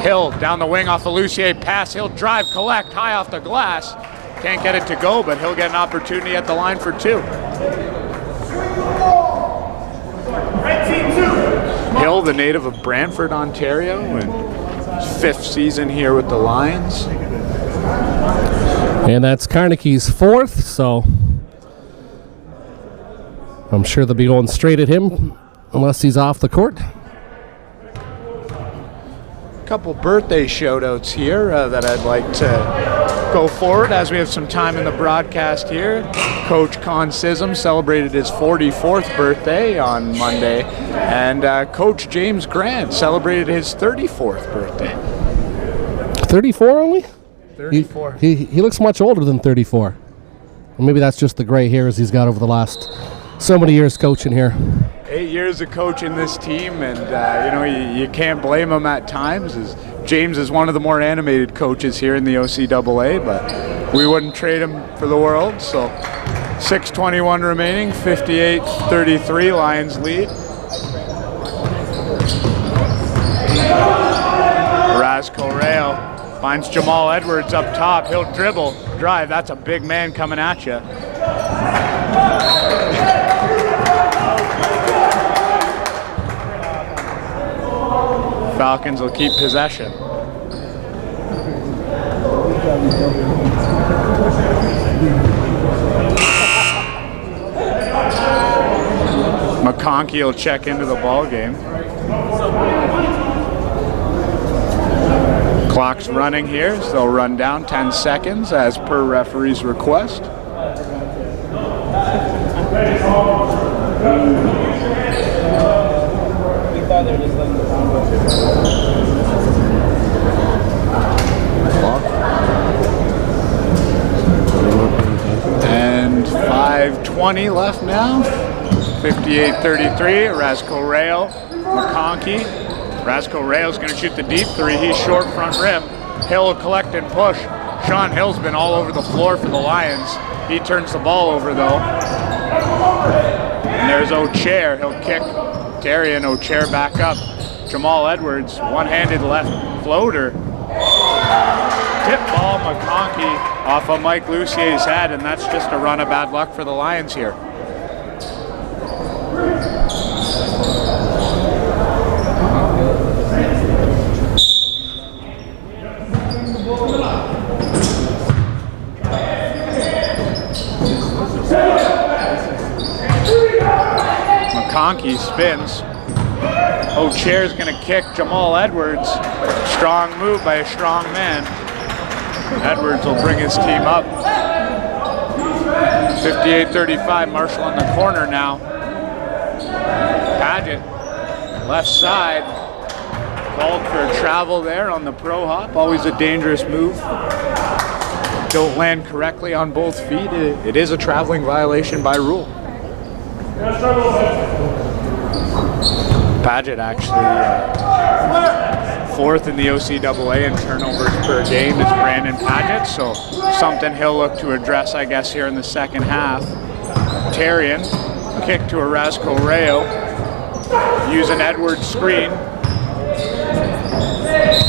Hill down the wing off the Lucier pass. He'll drive, collect, high off the glass. Can't get it to go, but he'll get an opportunity at the line for 2. Hill, the native of Brantford, Ontario, and his 5th season here with the Lions. And that's Carnegie's 4th, so I'm sure they'll be going straight at him unless he's off the court. Couple birthday shout-outs here that I'd like to go forward as we have some time in the broadcast here. Coach Con Sism celebrated his 44th birthday on Monday, and Coach James Grant celebrated his 34th birthday. 34 only? 34. He looks much older than 34. Or maybe that's just the gray hairs he's got over the last so many years coaching here. 8 years of coaching this team, and you can't blame him at times. As James is one of the more animated coaches here in the OCAA, but we wouldn't trade him for the world. So 6:21 remaining, 58-33, Lions lead. Orozco Rail finds Jamal Edwards up top. He'll dribble, drive. That's a big man coming at you. Falcons will keep possession. McConkey will check into the ball game. Clock's running here, so they'll run down 10 seconds as per referee's request. And 5:20 left now. 58-33. Orozco Rail, McConkey. Orozco Rail's going to shoot the deep 3. He's short front rim. Hill will collect and push. Sean Hill's been all over the floor for the Lions. He turns the ball over though. And there's O'Chair. He'll kick Tarian. O'Chair back up. Jamal Edwards, one-handed left floater. Tip ball, McConkey off of Mike Lucier's head, and that's just a run of bad luck for the Lions here. McConkey spins. O'Chair's going to kick Jamal Edwards. Strong move by a strong man. Edwards will bring his team up. 58-35, Marshall in the corner now. Paget, left side. Called for a travel there on the pro hop. Always a dangerous move. don't land correctly on both feet, it is a traveling violation by rule. Paget actually fourth in the OCAA in turnovers per game is Brandon Paget, so something he'll look to address, I guess, here in the second half. Tarian, kick to Orozco Rayo, using Edwards' screen.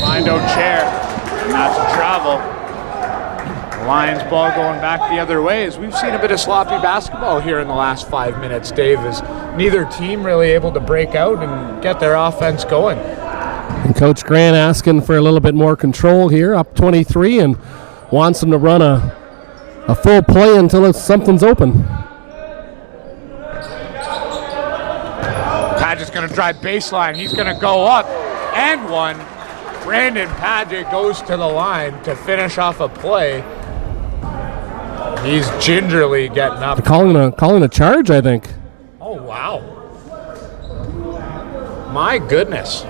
Find O'Chair, and that's a travel. Lions ball going back the other way as we've seen a bit of sloppy basketball here in the last 5 minutes, Dave, is neither team really able to break out and get their offense going. And Coach Grant asking for a little bit more control here, up 23, and wants them to run a full play until something's open. Paget's going to drive baseline. He's going to go up and one. Brandon Paget goes to the line to finish off a play. He's gingerly getting up. They're calling a charge, I think. Oh, wow. My goodness.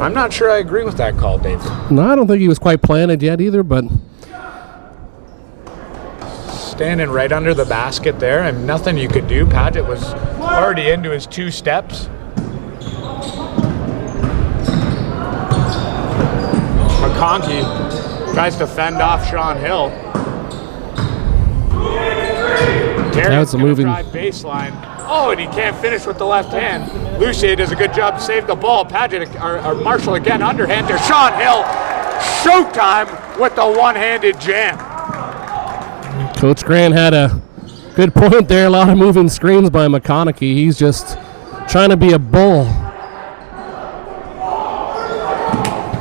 I'm not sure I agree with that call, Dave. No, I don't think he was quite planted yet either, but standing right under the basket there, and nothing you could do. Paget was already into his 2 steps. McConkey tries to fend off Sean Hill. That's a moving baseline. Oh, and he can't finish with the left hand. Lucier does a good job to save the ball. Paget or Marshall again underhand to Sean Hill. Showtime with the one-handed jam. Coach Grant had a good point there. A lot of moving screens by McConaughey. He's just trying to be a bull.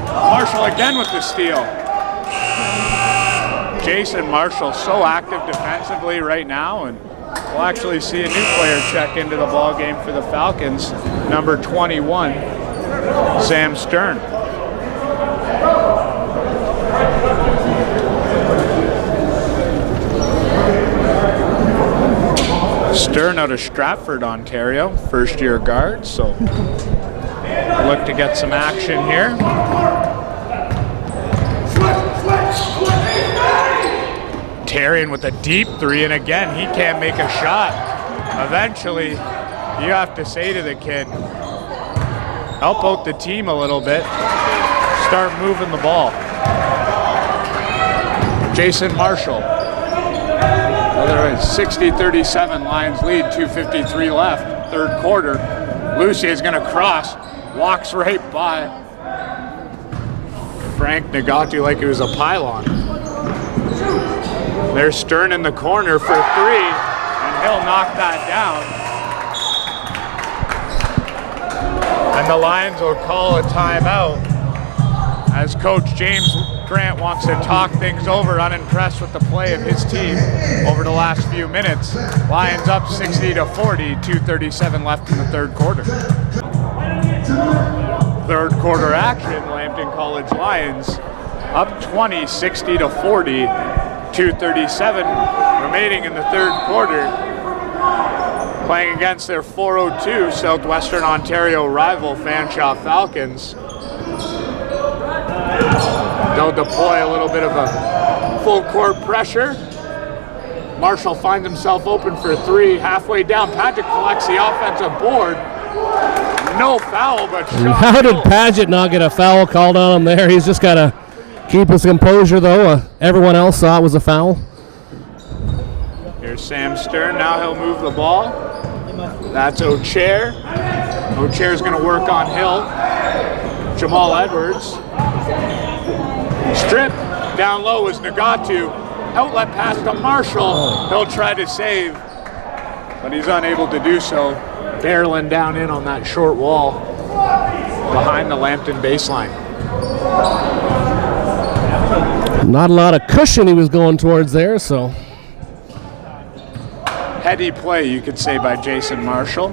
Marshall again with the steal. Jason Marshall so active defensively right now, and we'll actually see a new player check into the ball game for the Falcons, number 21, Sam Stern. Stern out of Stratford, Ontario, first-year guard, so look to get some action here. Tarian with a deep 3, and again, he can't make a shot. Eventually, you have to say to the kid, help out the team a little bit, start moving the ball. Jason Marshall. Otherwise, 60-37, Lions lead, 2:53 left, third quarter. Lucier is going to cross, walks right by Frank Nagatu like it was a pylon. There's Stern in the corner for 3, and he'll knock that down. And the Lions will call a timeout as Coach James Grant wants to talk things over, unimpressed with the play of his team over the last few minutes. Lions up 60-40, 2:37 left in the third quarter. Third quarter action, Lambton College Lions up 20, 60-40, 2:37 remaining in the third quarter. Playing against their 402 Southwestern Ontario rival Fanshawe Falcons. They'll deploy a little bit of a full court pressure. Marshall finds himself open for 3, halfway down. Paget collects the offensive board. No foul, but how did Paget not get a foul called on him there? He's just got to keep his composure, though. Everyone else saw it was a foul. Here's Sam Stern. Now he'll move the ball. That's O'Chair. O'Chair's going to work on Hill. Jamal Edwards. Strip down low is Nagatu. Outlet pass to Marshall. He'll try to save, but he's unable to do so. Barreling down in on that short wall behind the Lambton baseline. Not a lot of cushion he was going towards there, so. Heady play, you could say, by Jason Marshall.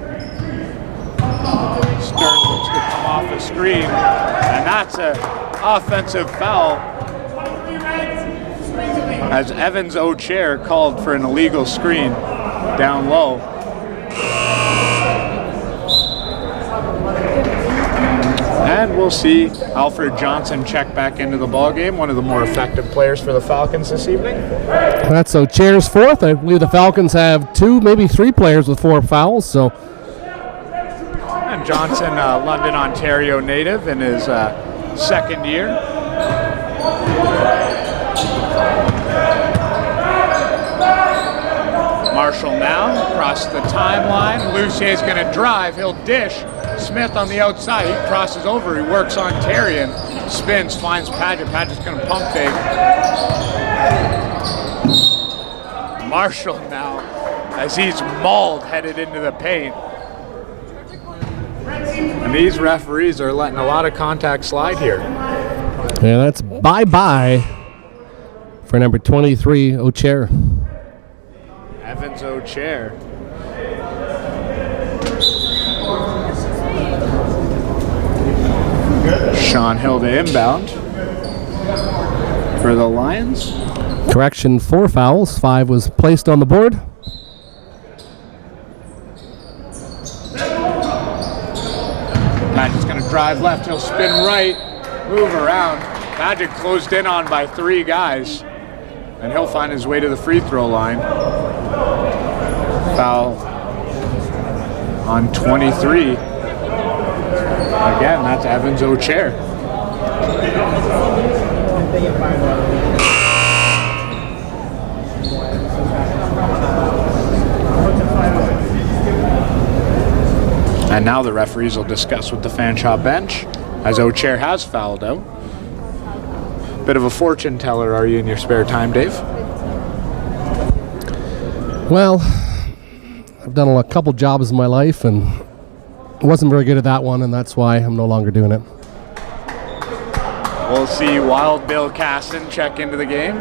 Stern looks to come off the screen, and that's an offensive foul as Evans O'Chair called for an illegal screen down low. And we'll see Alfred Johnson check back into the ballgame, one of the more effective players for the Falcons this evening. That's O'Chair's fourth. I believe the Falcons have 2, maybe 3 players with 4 fouls. So. And Johnson, London, Ontario native in his second year. Marshall now across the timeline. Lucier's going to drive. He'll dish. Smith on the outside. He crosses over. He works on Terrian. Spins, finds Padgett. Padgett's going to pump fake. Marshall now, as he's mauled, headed into the paint. And these referees are letting a lot of contact slide here. Yeah, that's bye-bye for number 23, O'Chair. Evans O'Chair. Sean Hill to inbound for the Lions. Correction, 4 fouls. 5 was placed on the board. Padgett's going to drive left. He'll spin right, move around. Padgett closed in on by 3 guys. And he'll find his way to the free throw line. Foul on 23. Again, that's Evans O'Chair. And now the referees will discuss with the Fanshawe bench, as O'Chair has fouled out. Bit of a fortune teller, are you, in your spare time, Dave? Well, I've done a couple jobs in my life and wasn't very good at that one, and that's why I'm no longer doing it. We'll see Wild Bill Caston check into the game.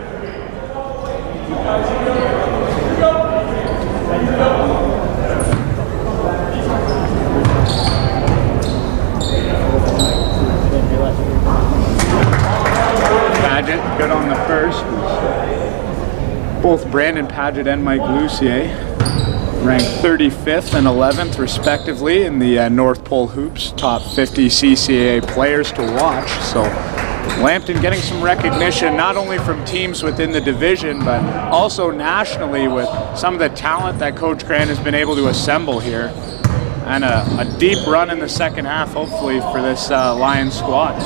Padgett, good on the first. Both Brandon Padgett and Mike Lucier ranked 35th and 11th respectively in the North Pole Hoops top 50 CCAA players to watch. So Lambton getting some recognition not only from teams within the division but also nationally with some of the talent that Coach Grant has been able to assemble here. And a deep run in the second half, hopefully, for this Lions squad.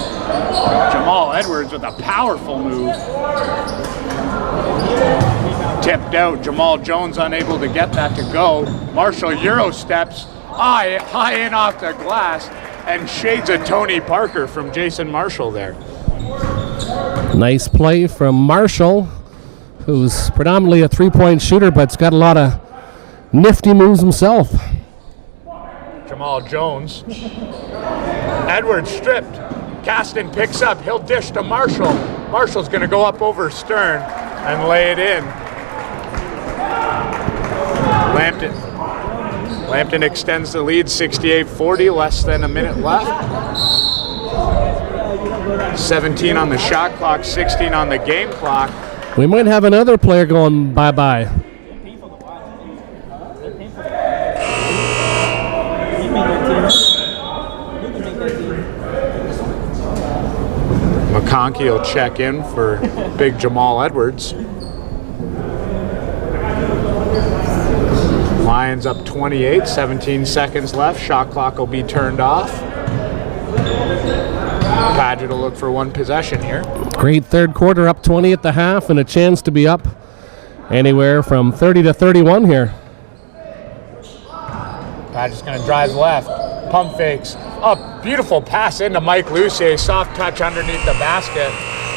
Jamal Edwards with a powerful move. Tipped out. Jamal Jones unable to get that to go. Marshall Euro steps high in off the glass, and shades of Tony Parker from Jason Marshall there. Nice play from Marshall, who's predominantly a 3-point shooter, but's got a lot of nifty moves himself. Jamal Jones. Edwards stripped. Caston picks up. He'll dish to Marshall. Marshall's going to go up over Stern and lay it in. Lambton extends the lead 68-40, less than a minute left. 17 on the shot clock, 16 on the game clock. We might have another player going bye-bye. McConkey will check in for big Jamal Edwards. Lions up 28, 17 seconds left. Shot clock will be turned off. Padgett will look for one possession here. Great third quarter, up 20 at the half, and a chance to be up anywhere from 30 to 31 here. Padgett's going to drive left. Pump fakes. Oh, beautiful pass into Mike Lucier. Soft touch underneath the basket.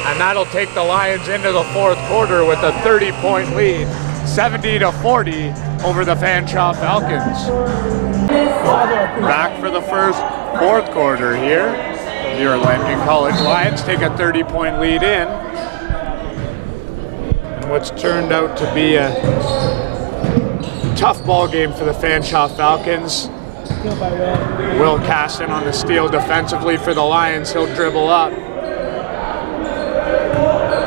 And that'll take the Lions into the fourth quarter with a 30-point lead. 70-40 over the Fanshawe Falcons. Back for the fourth quarter here. Your Lambton College Lions take a 30-point lead in. And what's turned out to be a tough ball game for the Fanshawe Falcons. Will Caston on the steal defensively for the Lions. He'll dribble up.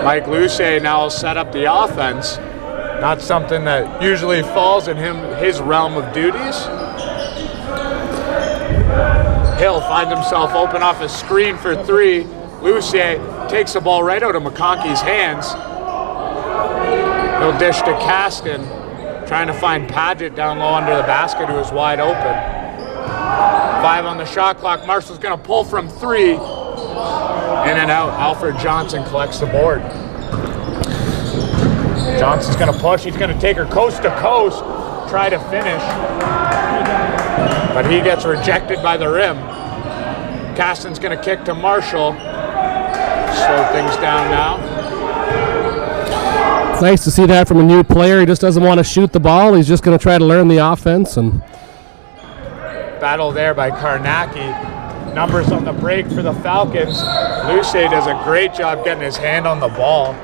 Mike Lucier now will set up the offense. Not something that usually falls in his realm of duties. Hill finds himself open off a screen for three. Lucier takes the ball right out of McConkey's hands. He'll dish to Caston, trying to find Paget down low under the basket, who is wide open. 5 on the shot clock. Marshall's going to pull from 3. In and out. Alfred Johnson collects the board. Johnson's going to push. He's going to take her coast to coast, try to finish. But he gets rejected by the rim. Caston's going to kick to Marshall. Slow things down now. It's nice to see that from a new player. He just doesn't want to shoot the ball. He's just going to try to learn the offense. And battle there by Karnacki. Numbers on the break for the Falcons. Lucier does a great job getting his hand on the ball.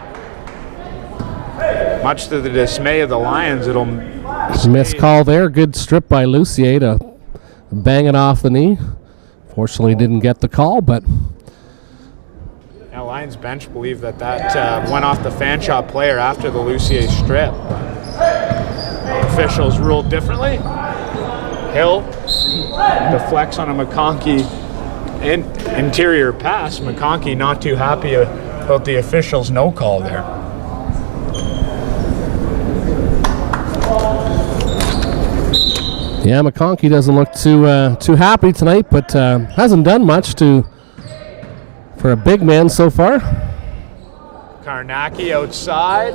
Much to the dismay of the Lions, it'll miss call there. Good strip by Lucier to bang it off the knee. Fortunately, didn't get the call, but now Lions bench believe that went off the Fanshawe player after the Lucier strip. Officials ruled differently. Hill deflects on a McConkey interior pass. McConkey not too happy about the officials' no call there. Yeah, McConkey doesn't look too happy tonight, but hasn't done much for a big man so far. Karnacki outside.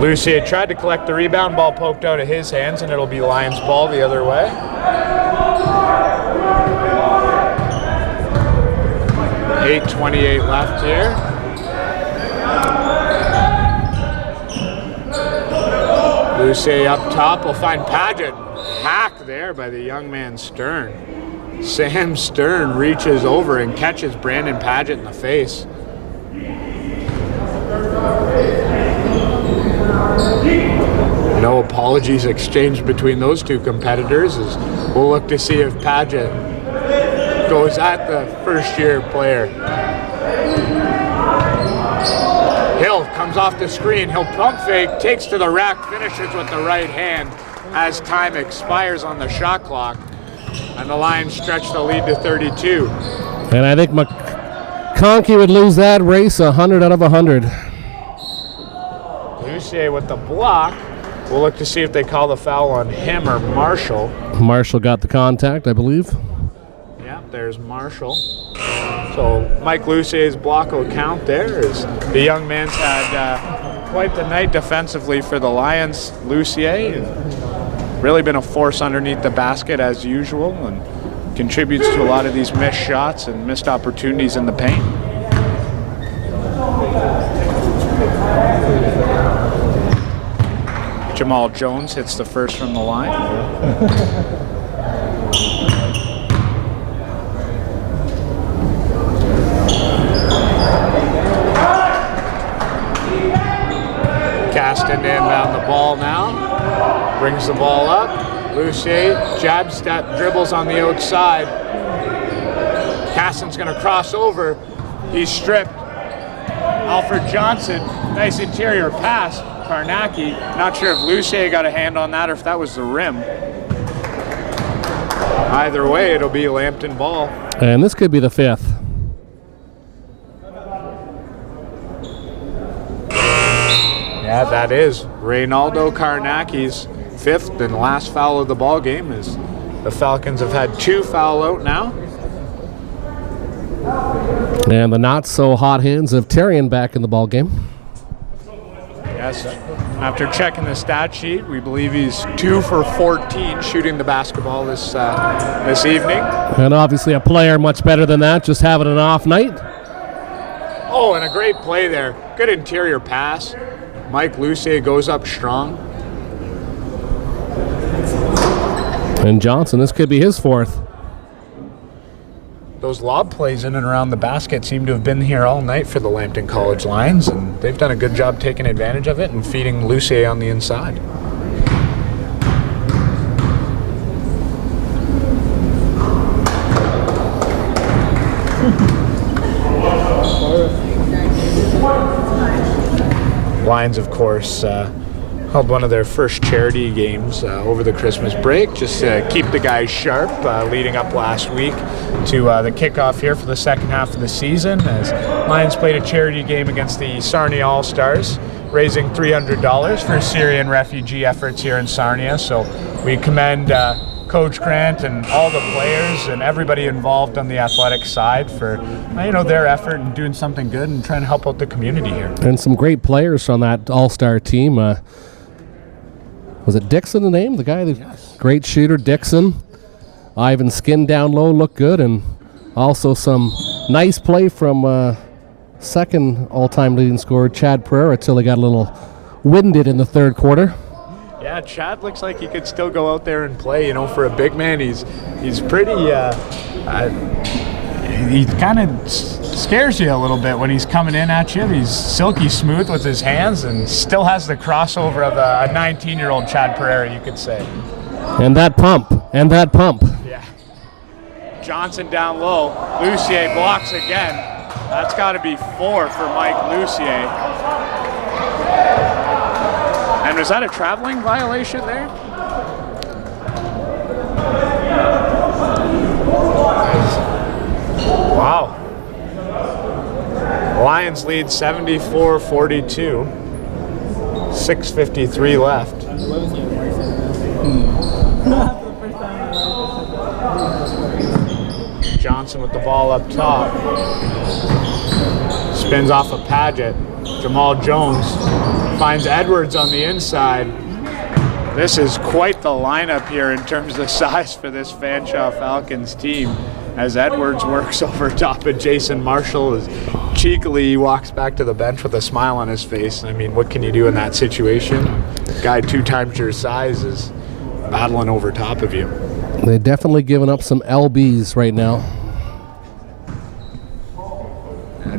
Lucier tried to collect the rebound, ball poked out of his hands, and it'll be Lions ball the other way. $8:28 left here. Lucier up top will find Paget. Hacked there by the young man Stern. Sam Stern reaches over and catches Brandon Paget in the face. No apologies exchanged between those two competitors, as we'll look to see if Paget goes at the first-year player. Hill comes off the screen. He'll pump fake, takes to the rack, finishes with the right hand as time expires on the shot clock. And the Lions stretch the lead to 32. And I think McConkey would lose that race 100 out of 100. Lucier with the block. We'll look to see if they call the foul on him or Marshall. Marshall got the contact, I believe. Yeah, there's Marshall. So Mike Lucier's block will count there, as the young man's had quite the night defensively for the Lions. Lucier really been a force underneath the basket as usual, and contributes to a lot of these missed shots and missed opportunities in the paint. Jamal Jones hits the first from the line. Caston inbound the ball now. Brings the ball up. Lucier, jab step, dribbles on the outside. Caston's going to cross over. He's stripped. Alfred Johnson, nice interior pass. Karnacki, not sure if Lucier got a hand on that or if that was the rim. Either way, it'll be a Lambton ball. And this could be the 5th. Yeah, that is Reynaldo Karnacki's 5th and last foul of the ball game, as the Falcons have had 2 foul out now. And the not so hot hands of Terrian back in the ball game. Yes, after checking the stat sheet, we believe he's 2 for 14 shooting the basketball this evening. And obviously a player much better than that, just having an off night. Oh, and a great play there. Good interior pass. Mike Lucier goes up strong. And Johnson, this could be his 4th. Those lob plays in and around the basket seem to have been here all night for the Lambton College Lions, and they've done a good job taking advantage of it and feeding Lucier on the inside. Lions, of course, held one of their first charity games over the Christmas break, just to keep the guys sharp, leading up last week to the kickoff here for the second half of the season, as Lions played a charity game against the Sarnia All-Stars, raising $300 for Syrian refugee efforts here in Sarnia. So we commend Coach Grant and all the players and everybody involved on the athletic side for their effort in doing something good and trying to help out the community here. And some great players on that all-star team. Was it Dixon the name? The guy, great shooter, Dixon. Ivan Skin down low looked good, and also some nice play from second all-time leading scorer Chad Pereira till he got a little winded in the third quarter. Yeah, Chad looks like he could still go out there and play. For a big man, he's pretty. He kind of scares you a little bit when he's coming in at you. He's silky smooth with his hands and still has the crossover of a 19-year-old Chad Pereira, you could say. And that pump. Yeah. Johnson down low. Lucier blocks again. That's got to be 4 for Mike Lucier. And was that a traveling violation there? Wow. Lions lead 74-42. 6:53 left. Johnson with the ball up top. Spins off of Paget. Jamal Jones finds Edwards on the inside. This is quite the lineup here in terms of size for this Fanshawe Falcons team, as Edwards works over top of Jason Marshall as cheekily he walks back to the bench with a smile on his face. I mean, what can you do in that situation? Guy 2 times your size is battling over top of you. They've definitely given up some LBs right now.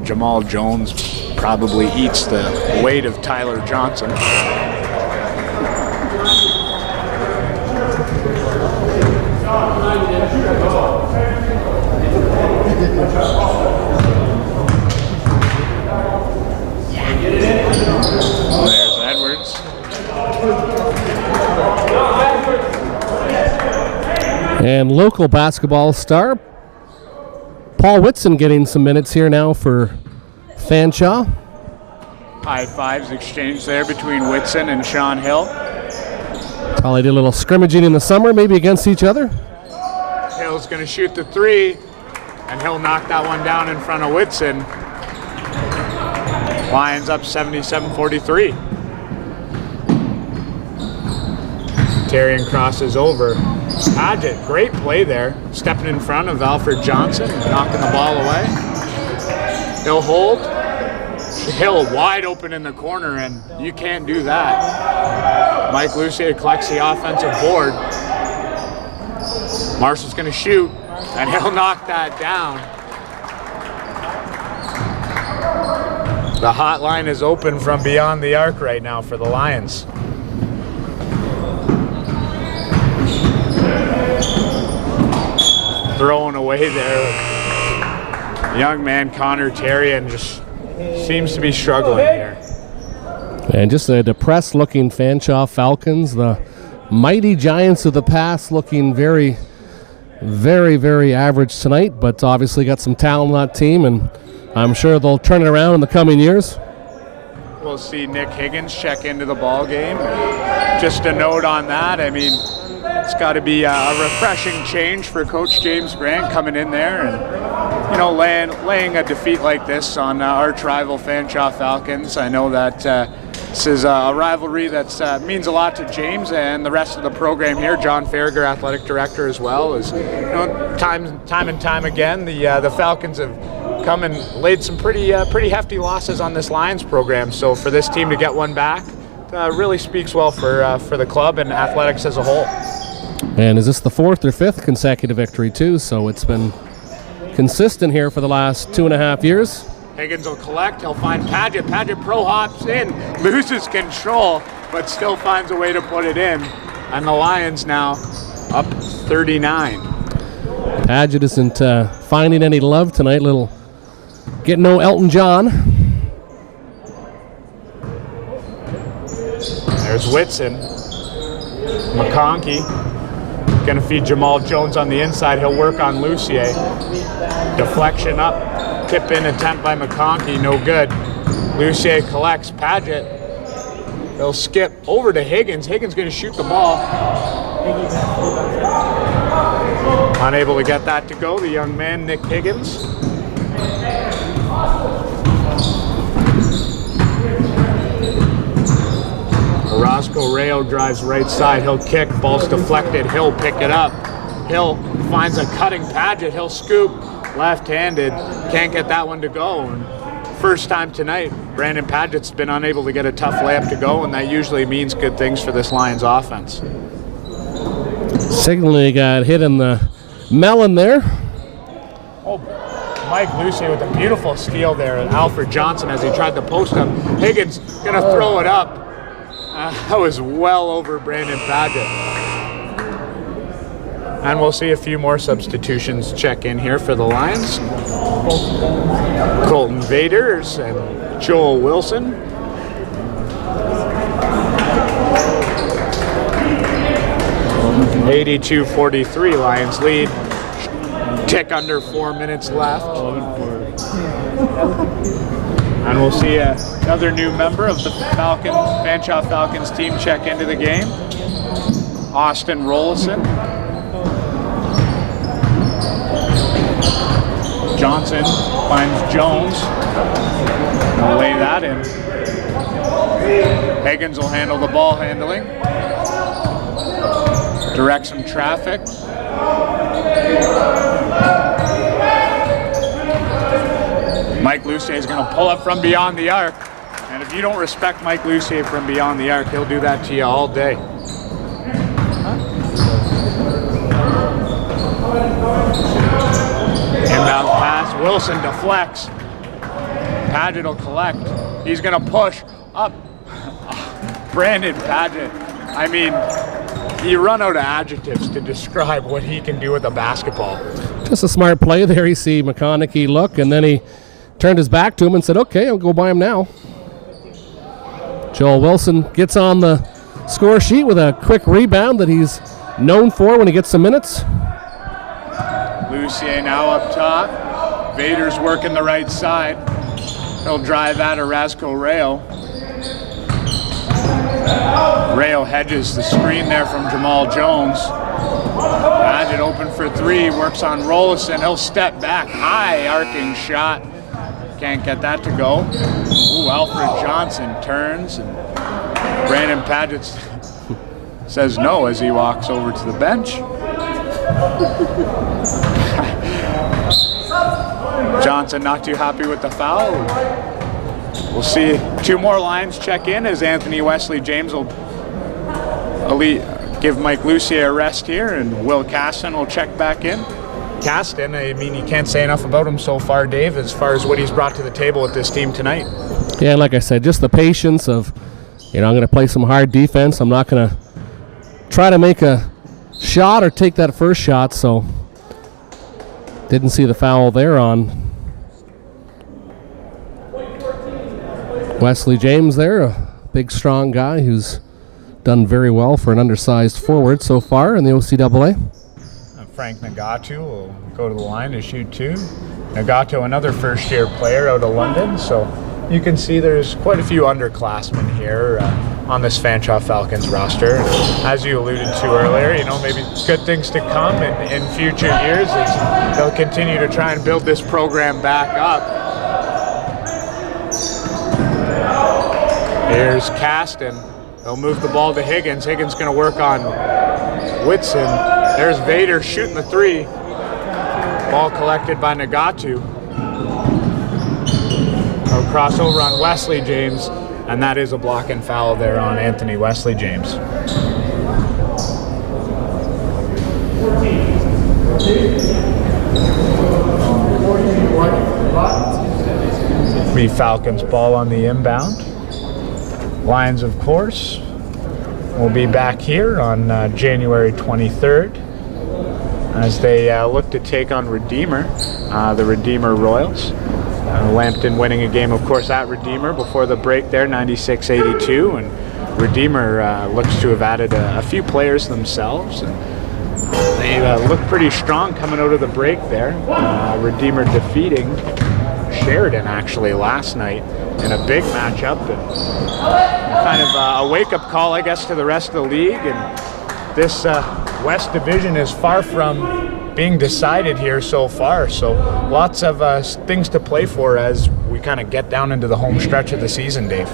Jamal Jones probably eats the weight of Tyler Johnson. There's Edwards. And local basketball star Paul Whitson getting some minutes here now for Fanshawe. High fives exchanged there between Whitson and Sean Hill. Probably did a little scrimmaging in the summer, maybe against each other. Hill's going to shoot the 3, and he'll knock that one down in front of Whitson. Lions up 77-43. Tarian crosses over. Paget, great play there. Stepping in front of Alfred Johnson, knocking the ball away. He'll hold. Hill wide open in the corner, and you can't do that. Mike Lucier collects the offensive board. Marshall's going to shoot, and he'll knock that down. The hotline is open from beyond the arc right now for the Lions. Thrown away there. Young man Connor Tarian just seems to be struggling here. And just a depressed looking Fanshawe Falcons, the mighty giants of the past, looking very, very, very average tonight, but obviously got some talent on that team, and I'm sure they'll turn it around in the coming years. We'll see Nick Higgins check into the ball game. Just a note on that, I mean, it's got to be a refreshing change for Coach James Grant coming in there and, you know, laying a defeat like this on arch rival Fanshawe Falcons. I know that this is a rivalry that means a lot to James and the rest of the program here. John Farragher, athletic director, as well. As you know, time and time again, the Falcons have come and laid some pretty hefty losses on this Lions program. So for this team to get one back, really speaks well for the club and athletics as a whole. And is this the 4th or 5th consecutive victory too? So it's been consistent here for the last 2.5 years. Higgins will collect. He'll find Paget. Paget pro hops in, loses control, but still finds a way to put it in. And the Lions now up 39. Paget isn't finding any love tonight. Getting no Elton John. There's There's Whitson. McConkey gonna feed Jamal Jones on the inside. He'll work on Lucier. Deflection up. Tip in attempt by McConkey. No good. Lucier collects. Paget. They'll skip over to Higgins. Higgins gonna shoot the ball. Unable to get that to go. The young man, Nick Higgins. Orozco Rayo drives right side. He'll kick. Ball's deflected. Hill pick it up. Hill finds a cutting Paget. He'll scoop. Left-handed. Can't get that one to go. And first time tonight, Brandon Paget's been unable to get a tough layup to go, and that usually means good things for this Lions offense. Signaling got hit in the melon there. Oh, Mike Lucier with a beautiful steal there. Alfred Johnson as he tried to post up. Higgins gonna throw it up. That was well over Brandon Paget. And we'll see a few more substitutions check in here for the Lions. Colton Vaders and Joel Wilson. (82-43) Lions lead. Tick under 4 minutes left. And we'll see another new member of the Fanshawe Falcons team check into the game. Austin Rollison. Johnson finds Jones. He'll lay that in. Higgins will handle the ball handling. Direct some traffic. Mike Lucier is going to pull up from beyond the arc. And if you don't respect Mike Lucier from beyond the arc, he'll do that to you all day. Inbound pass. Wilson deflects. Paget will collect. He's going to push up. Brandon Paget. I mean, you run out of adjectives to describe what he can do with a basketball. Just a smart play there. You see McConaughey look, and then he turned his back to him and said, okay, I'll go by him now. Joel Wilson gets on the score sheet with a quick rebound that he's known for when he gets some minutes. Lucier now up top. Vaders working the right side. He'll drive at Orozco Rayo. Rayo hedges the screen there from Jamal Jones. Paget open for three, works on Rollison. He'll step back, high arcing shot. Can't get that to go. Ooh, Alfred Johnson turns, and Brandon Paget says no as he walks over to the bench. Johnson not too happy with the foul. We'll see two more Lions check in as Anthony Wesley James will give Mike Lucier a rest here, and Will Caston will check back in. Caston, I mean, you can't say enough about him so far, Dave, as far as what he's brought to the table with this team tonight. Yeah, like I said, just the patience of, I'm going to play some hard defense. I'm not going to try to make a shot or take that first shot, so didn't see the foul there on Wesley James there, a big, strong guy who's done very well for an undersized forward so far in the OCAA. Frank Nagatu will go to the line to shoot two. Nagatu, another first-year player out of London, so you can see there's quite a few underclassmen here on this Fanshawe Falcons roster. As you alluded to earlier, maybe good things to come in future years as they'll continue to try and build this program back up. Here's Caston. They'll move the ball to Higgins. Higgins going to work on Whitson. There's Vader shooting the three. Ball collected by Nagatu. A crossover on Wesley James, and that is a block and foul there on Anthony Wesley James. The Falcons ball on the inbound. Lions, of course, will be back here on January 23rd as they look to take on Redeemer, the Redeemer Royals. Lambton winning a game, of course, at Redeemer before the break there, 96-82, and Redeemer looks to have added a few players themselves, and they look pretty strong coming out of the break there. Redeemer defeating Sheridan actually last night in a big matchup, and kind of a wake-up call, I guess, to the rest of the league. And this West Division is far from being decided here so far, so lots of things to play for as we kind of get down into the home stretch of the season, Dave.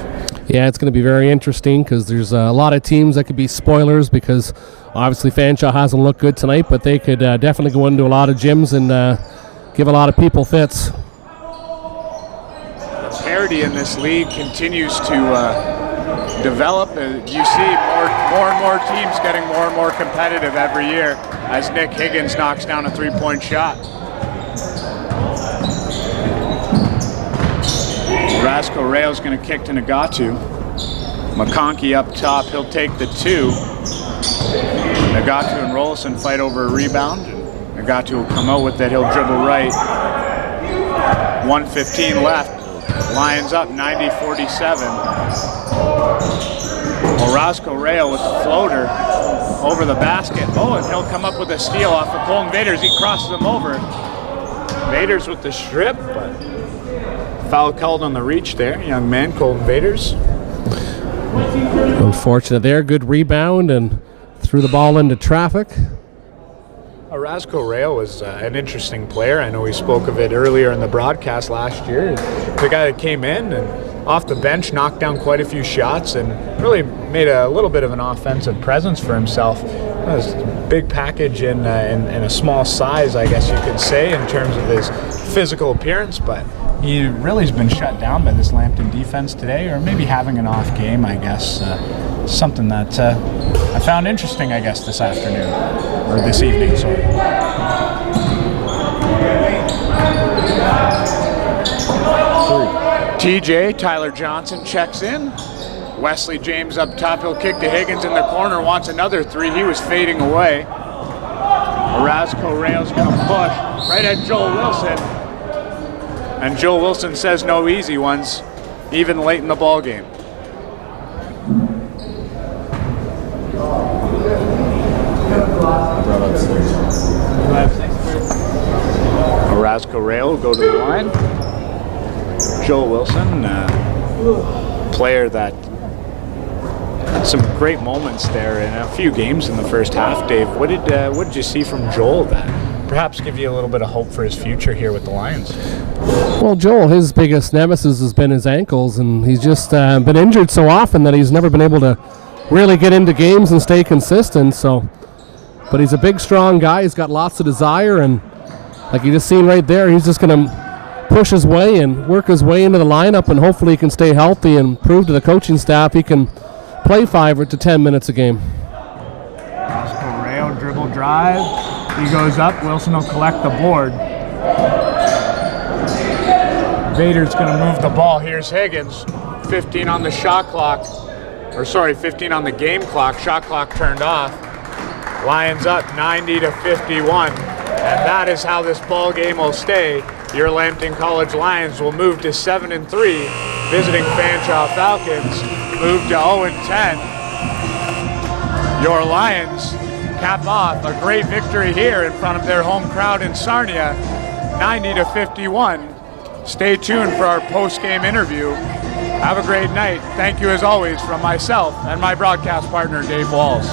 Yeah, it's going to be very interesting because there's a lot of teams that could be spoilers, because obviously Fanshawe hasn't looked good tonight, but they could definitely go into a lot of gyms and give a lot of people fits. The parity in this league continues to develop. You see more and more teams getting more and more competitive every year as Nick Higgins knocks down a three-point shot. Rasco Rayo's going to kick to Nagatu. McConkey up top, he'll take the 2. Nagatu and Rollison fight over a rebound. Nagatu will come out with it, he'll dribble right. 1:15 left. Lions up 90-47. Rasco Rayo with the floater over the basket. Oh, and he'll come up with a steal off of Colton Vaders. He crosses him over. Vaders with the strip, but foul called on the reach there. Young man, Colton Vaders. Unfortunate there. Good rebound and threw the ball into traffic. Rasco Rayo was an interesting player. I know we spoke of it earlier in the broadcast last year. The guy that came in and off the bench knocked down quite a few shots and really made a little bit of an offensive presence for himself. It was a big package in a small size, I guess you could say, in terms of his physical appearance, but he really has been shut down by this Lambton defense today, or maybe having an off game, I guess. Something that I found interesting, I guess, this afternoon, or this evening, sorry. TJ, Tyler Johnson checks in. Wesley James up top, he'll kick to Higgins in the corner, wants another 3, he was fading away. Rasco Rayo's gonna push right at Joel Wilson. And Joel Wilson says no easy ones, even late in the ball game. Rasco Rayo will go to the line. Joel Wilson, player that had some great moments there in a few games in the first half. Dave, what did you see from Joel that perhaps give you a little bit of hope for his future here with the Lions? Well, Joel, his biggest nemesis has been his ankles, and he's just been injured so often that he's never been able to really get into games and stay consistent. So, but he's a big, strong guy. He's got lots of desire, and like you just seen right there, he's just going to push his way and work his way into the lineup, and hopefully he can stay healthy and prove to the coaching staff he can play 5 to 10 minutes a game. Rasco Rayo dribble drive. He goes up. Wilson will collect the board. Vader's going to move the ball. Here's Higgins. 15 on the shot clock. 15 on the game clock. Shot clock turned off. Lions up 90-51. And that is how this ball game will stay. Your Lambton College Lions will move to 7-3, visiting Fanshawe Falcons, move to 0-10. Your Lions cap off a great victory here in front of their home crowd in Sarnia, 90-51. Stay tuned for our post-game interview. Have a great night. Thank you as always from myself and my broadcast partner, Dave Walls.